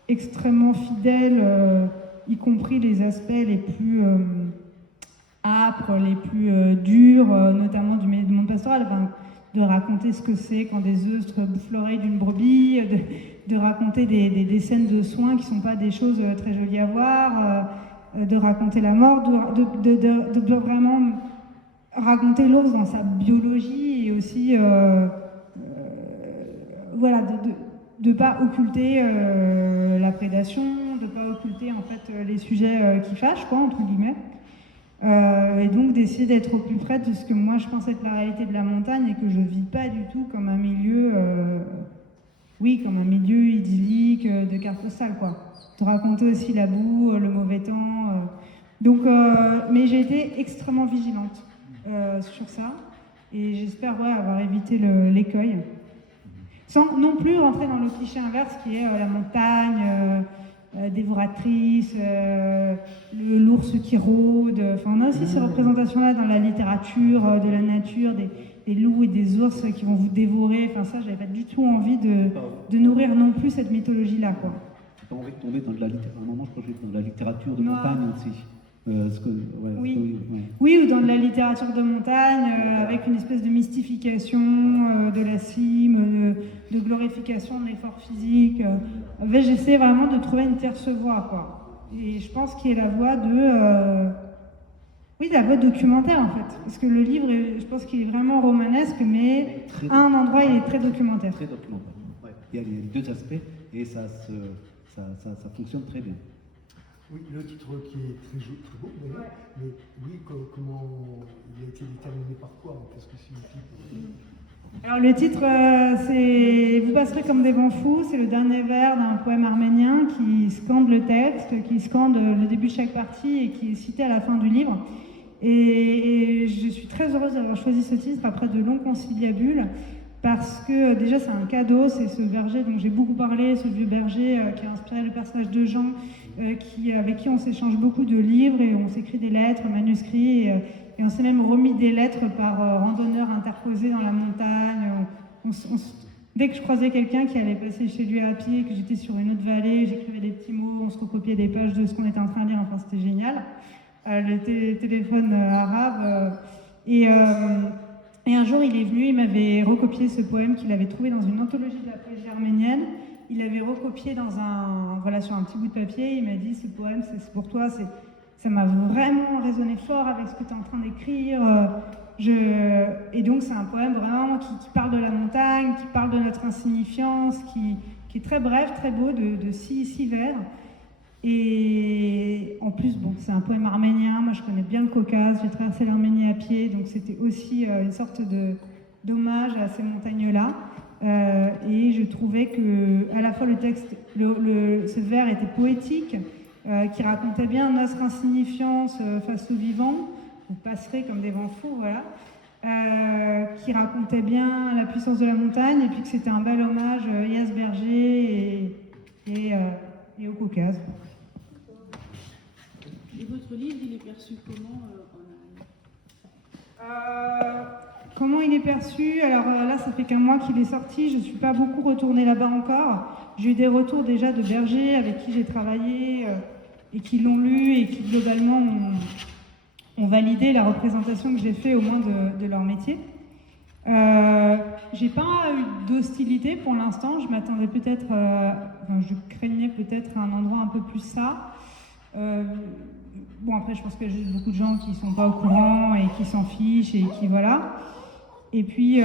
extrêmement fidèle, y compris les aspects les plus âpres, les plus durs, notamment du monde pastoral. Enfin, de raconter ce que c'est quand des œufs bouffent l'oreille d'une brebis, de raconter des scènes de soins qui ne sont pas des choses très jolies à voir, de raconter la mort, de vraiment raconter l'ours dans sa biologie et aussi voilà, de pas occulter la prédation, de pas occulter en fait les sujets qui fâchent, quoi, entre guillemets. Et donc d'essayer d'être au plus près de ce que moi je pense être la réalité de la montagne et que je vis pas du tout comme un milieu, comme un milieu idyllique de carte postale, quoi. De raconter aussi la boue, le mauvais temps. Donc, mais j'ai été extrêmement vigilante sur ça et j'espère avoir évité l'écueil. Sans non plus rentrer dans le cliché inverse qui est la montagne dévoratrice, l'ours qui rôde. Enfin, on a aussi ces représentations-là dans la littérature de la nature, des loups et des ours qui vont vous dévorer. Enfin, ça, j'avais pas du tout envie de nourrir non plus cette mythologie-là, quoi. J'ai pas envie de tomber dans de la littérature. À un moment, je crois que j'étais dans la littérature de Non. montagne aussi. Oui, ou dans de la littérature de montagne, avec une espèce de mystification de la cime, de glorification de l'effort physique. J'essaie vraiment de trouver une tierce voie, quoi. Et je pense qu'il y a la voie la voie documentaire, en fait. Parce que le livre, je pense qu'il est vraiment romanesque, mais à un endroit, il est très documentaire. Très documentaire. Ouais. Il y a les deux aspects et ça fonctionne très bien. Oui, le titre qui est très beau d'ailleurs, mais oui, comment il a été déterminé par quoi? Qu'est-ce que signifie? Alors le titre, c'est « Vous passerez comme des vents fous », c'est le dernier vers d'un poème arménien qui scande le texte, qui scande le début de chaque partie et qui est cité à la fin du livre. Et je suis très heureuse d'avoir choisi ce titre après de longs conciliabules, parce que déjà c'est un cadeau, c'est ce berger dont j'ai beaucoup parlé, ce vieux berger qui a inspiré le personnage de Jean, avec qui on s'échange beaucoup de livres et on s'écrit des lettres, manuscrits, et on s'est même remis des lettres par randonneurs interposés dans la montagne. Dès que je croisais quelqu'un qui allait passer chez lui à pied, que j'étais sur une autre vallée, j'écrivais des petits mots, on se recopiait des pages de ce qu'on était en train de lire, enfin c'était génial. Le téléphone arabe. Et un jour, il est venu, il m'avait recopié ce poème qu'il avait trouvé dans une anthologie de la poésie arménienne. Il l'avait recopié sur un petit bout de papier. Il m'a dit, ce poème, c'est pour toi. Ça m'a vraiment résonné fort avec ce que tu es en train d'écrire. Et donc, c'est un poème vraiment qui parle de la montagne, qui parle de notre insignifiance, qui est très bref, très beau, de 6 vers. Et en plus, c'est un poème arménien. Moi, je connais bien le Caucase. J'ai traversé l'Arménie à pied. Donc, c'était aussi une sorte d'hommage à ces montagnes-là. Et je trouvais que, à la fois, le texte, ce vers était poétique, qui racontait bien notre insignifiance face au vivant. Vous passerez comme des vents fous, voilà. Qui racontait bien la puissance de la montagne, et puis que c'était un bel hommage et à ce berger et au Caucase. Et votre livre, il est perçu comment en Allemagne? Comment il est perçu? Alors là, ça fait qu'un mois qu'il est sorti. Je ne suis pas beaucoup retournée là-bas encore. J'ai eu des retours déjà de bergers avec qui j'ai travaillé et qui l'ont lu et qui globalement ont validé la représentation que j'ai faite au moins de leur métier. J'ai pas eu d'hostilité pour l'instant. Je m'attendais peut-être, je craignais peut-être un endroit un peu plus ça. Bon, après, je pense qu'il y a juste beaucoup de gens qui sont pas au courant et qui s'en fichent et qui voilà. Et puis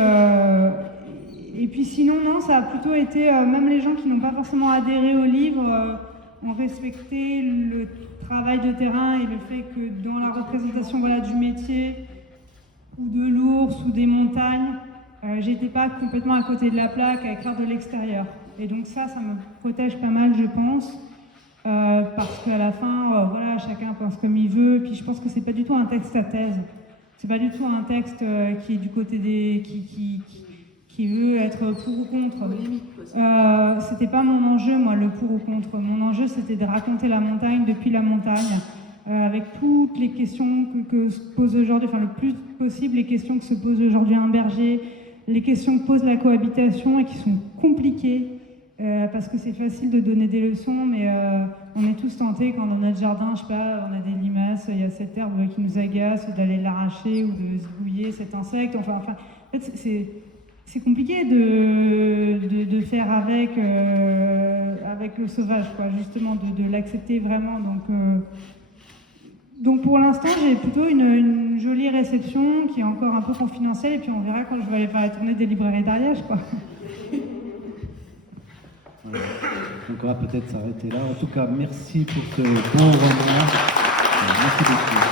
sinon, non, ça a plutôt été, même les gens qui n'ont pas forcément adhéré au livre ont respecté le travail de terrain et le fait que dans la représentation du métier ou de l'ours ou des montagnes, j'étais pas complètement à côté de la plaque à écrire de l'extérieur. Et donc ça me protège pas mal, je pense, parce qu'à la fin, chacun pense comme il veut. Puis je pense que c'est pas du tout un texte à thèse. C'est pas du tout un texte qui est du côté des qui veut être pour ou contre. C'était pas mon enjeu, moi, le pour ou contre. Mon enjeu, c'était de raconter la montagne depuis la montagne, avec toutes les questions que se pose aujourd'hui, le plus possible les questions que se pose aujourd'hui un berger, les questions que pose la cohabitation et qui sont compliquées. Parce que c'est facile de donner des leçons, mais on est tous tentés quand dans notre jardin, je sais pas, on a des limaces, il y a cette herbe qui nous agace, d'aller l'arracher ou de zigouiller cet insecte. En fait, c'est compliqué de faire avec le sauvage, quoi, justement, de l'accepter vraiment. Donc pour l'instant, j'ai plutôt une jolie réception qui est encore un peu confidentielle, et puis on verra quand je vais aller faire la tournée des librairies d'Ariège, quoi. Donc on va peut-être s'arrêter là. En tout cas, merci pour ce bon roman. Merci beaucoup.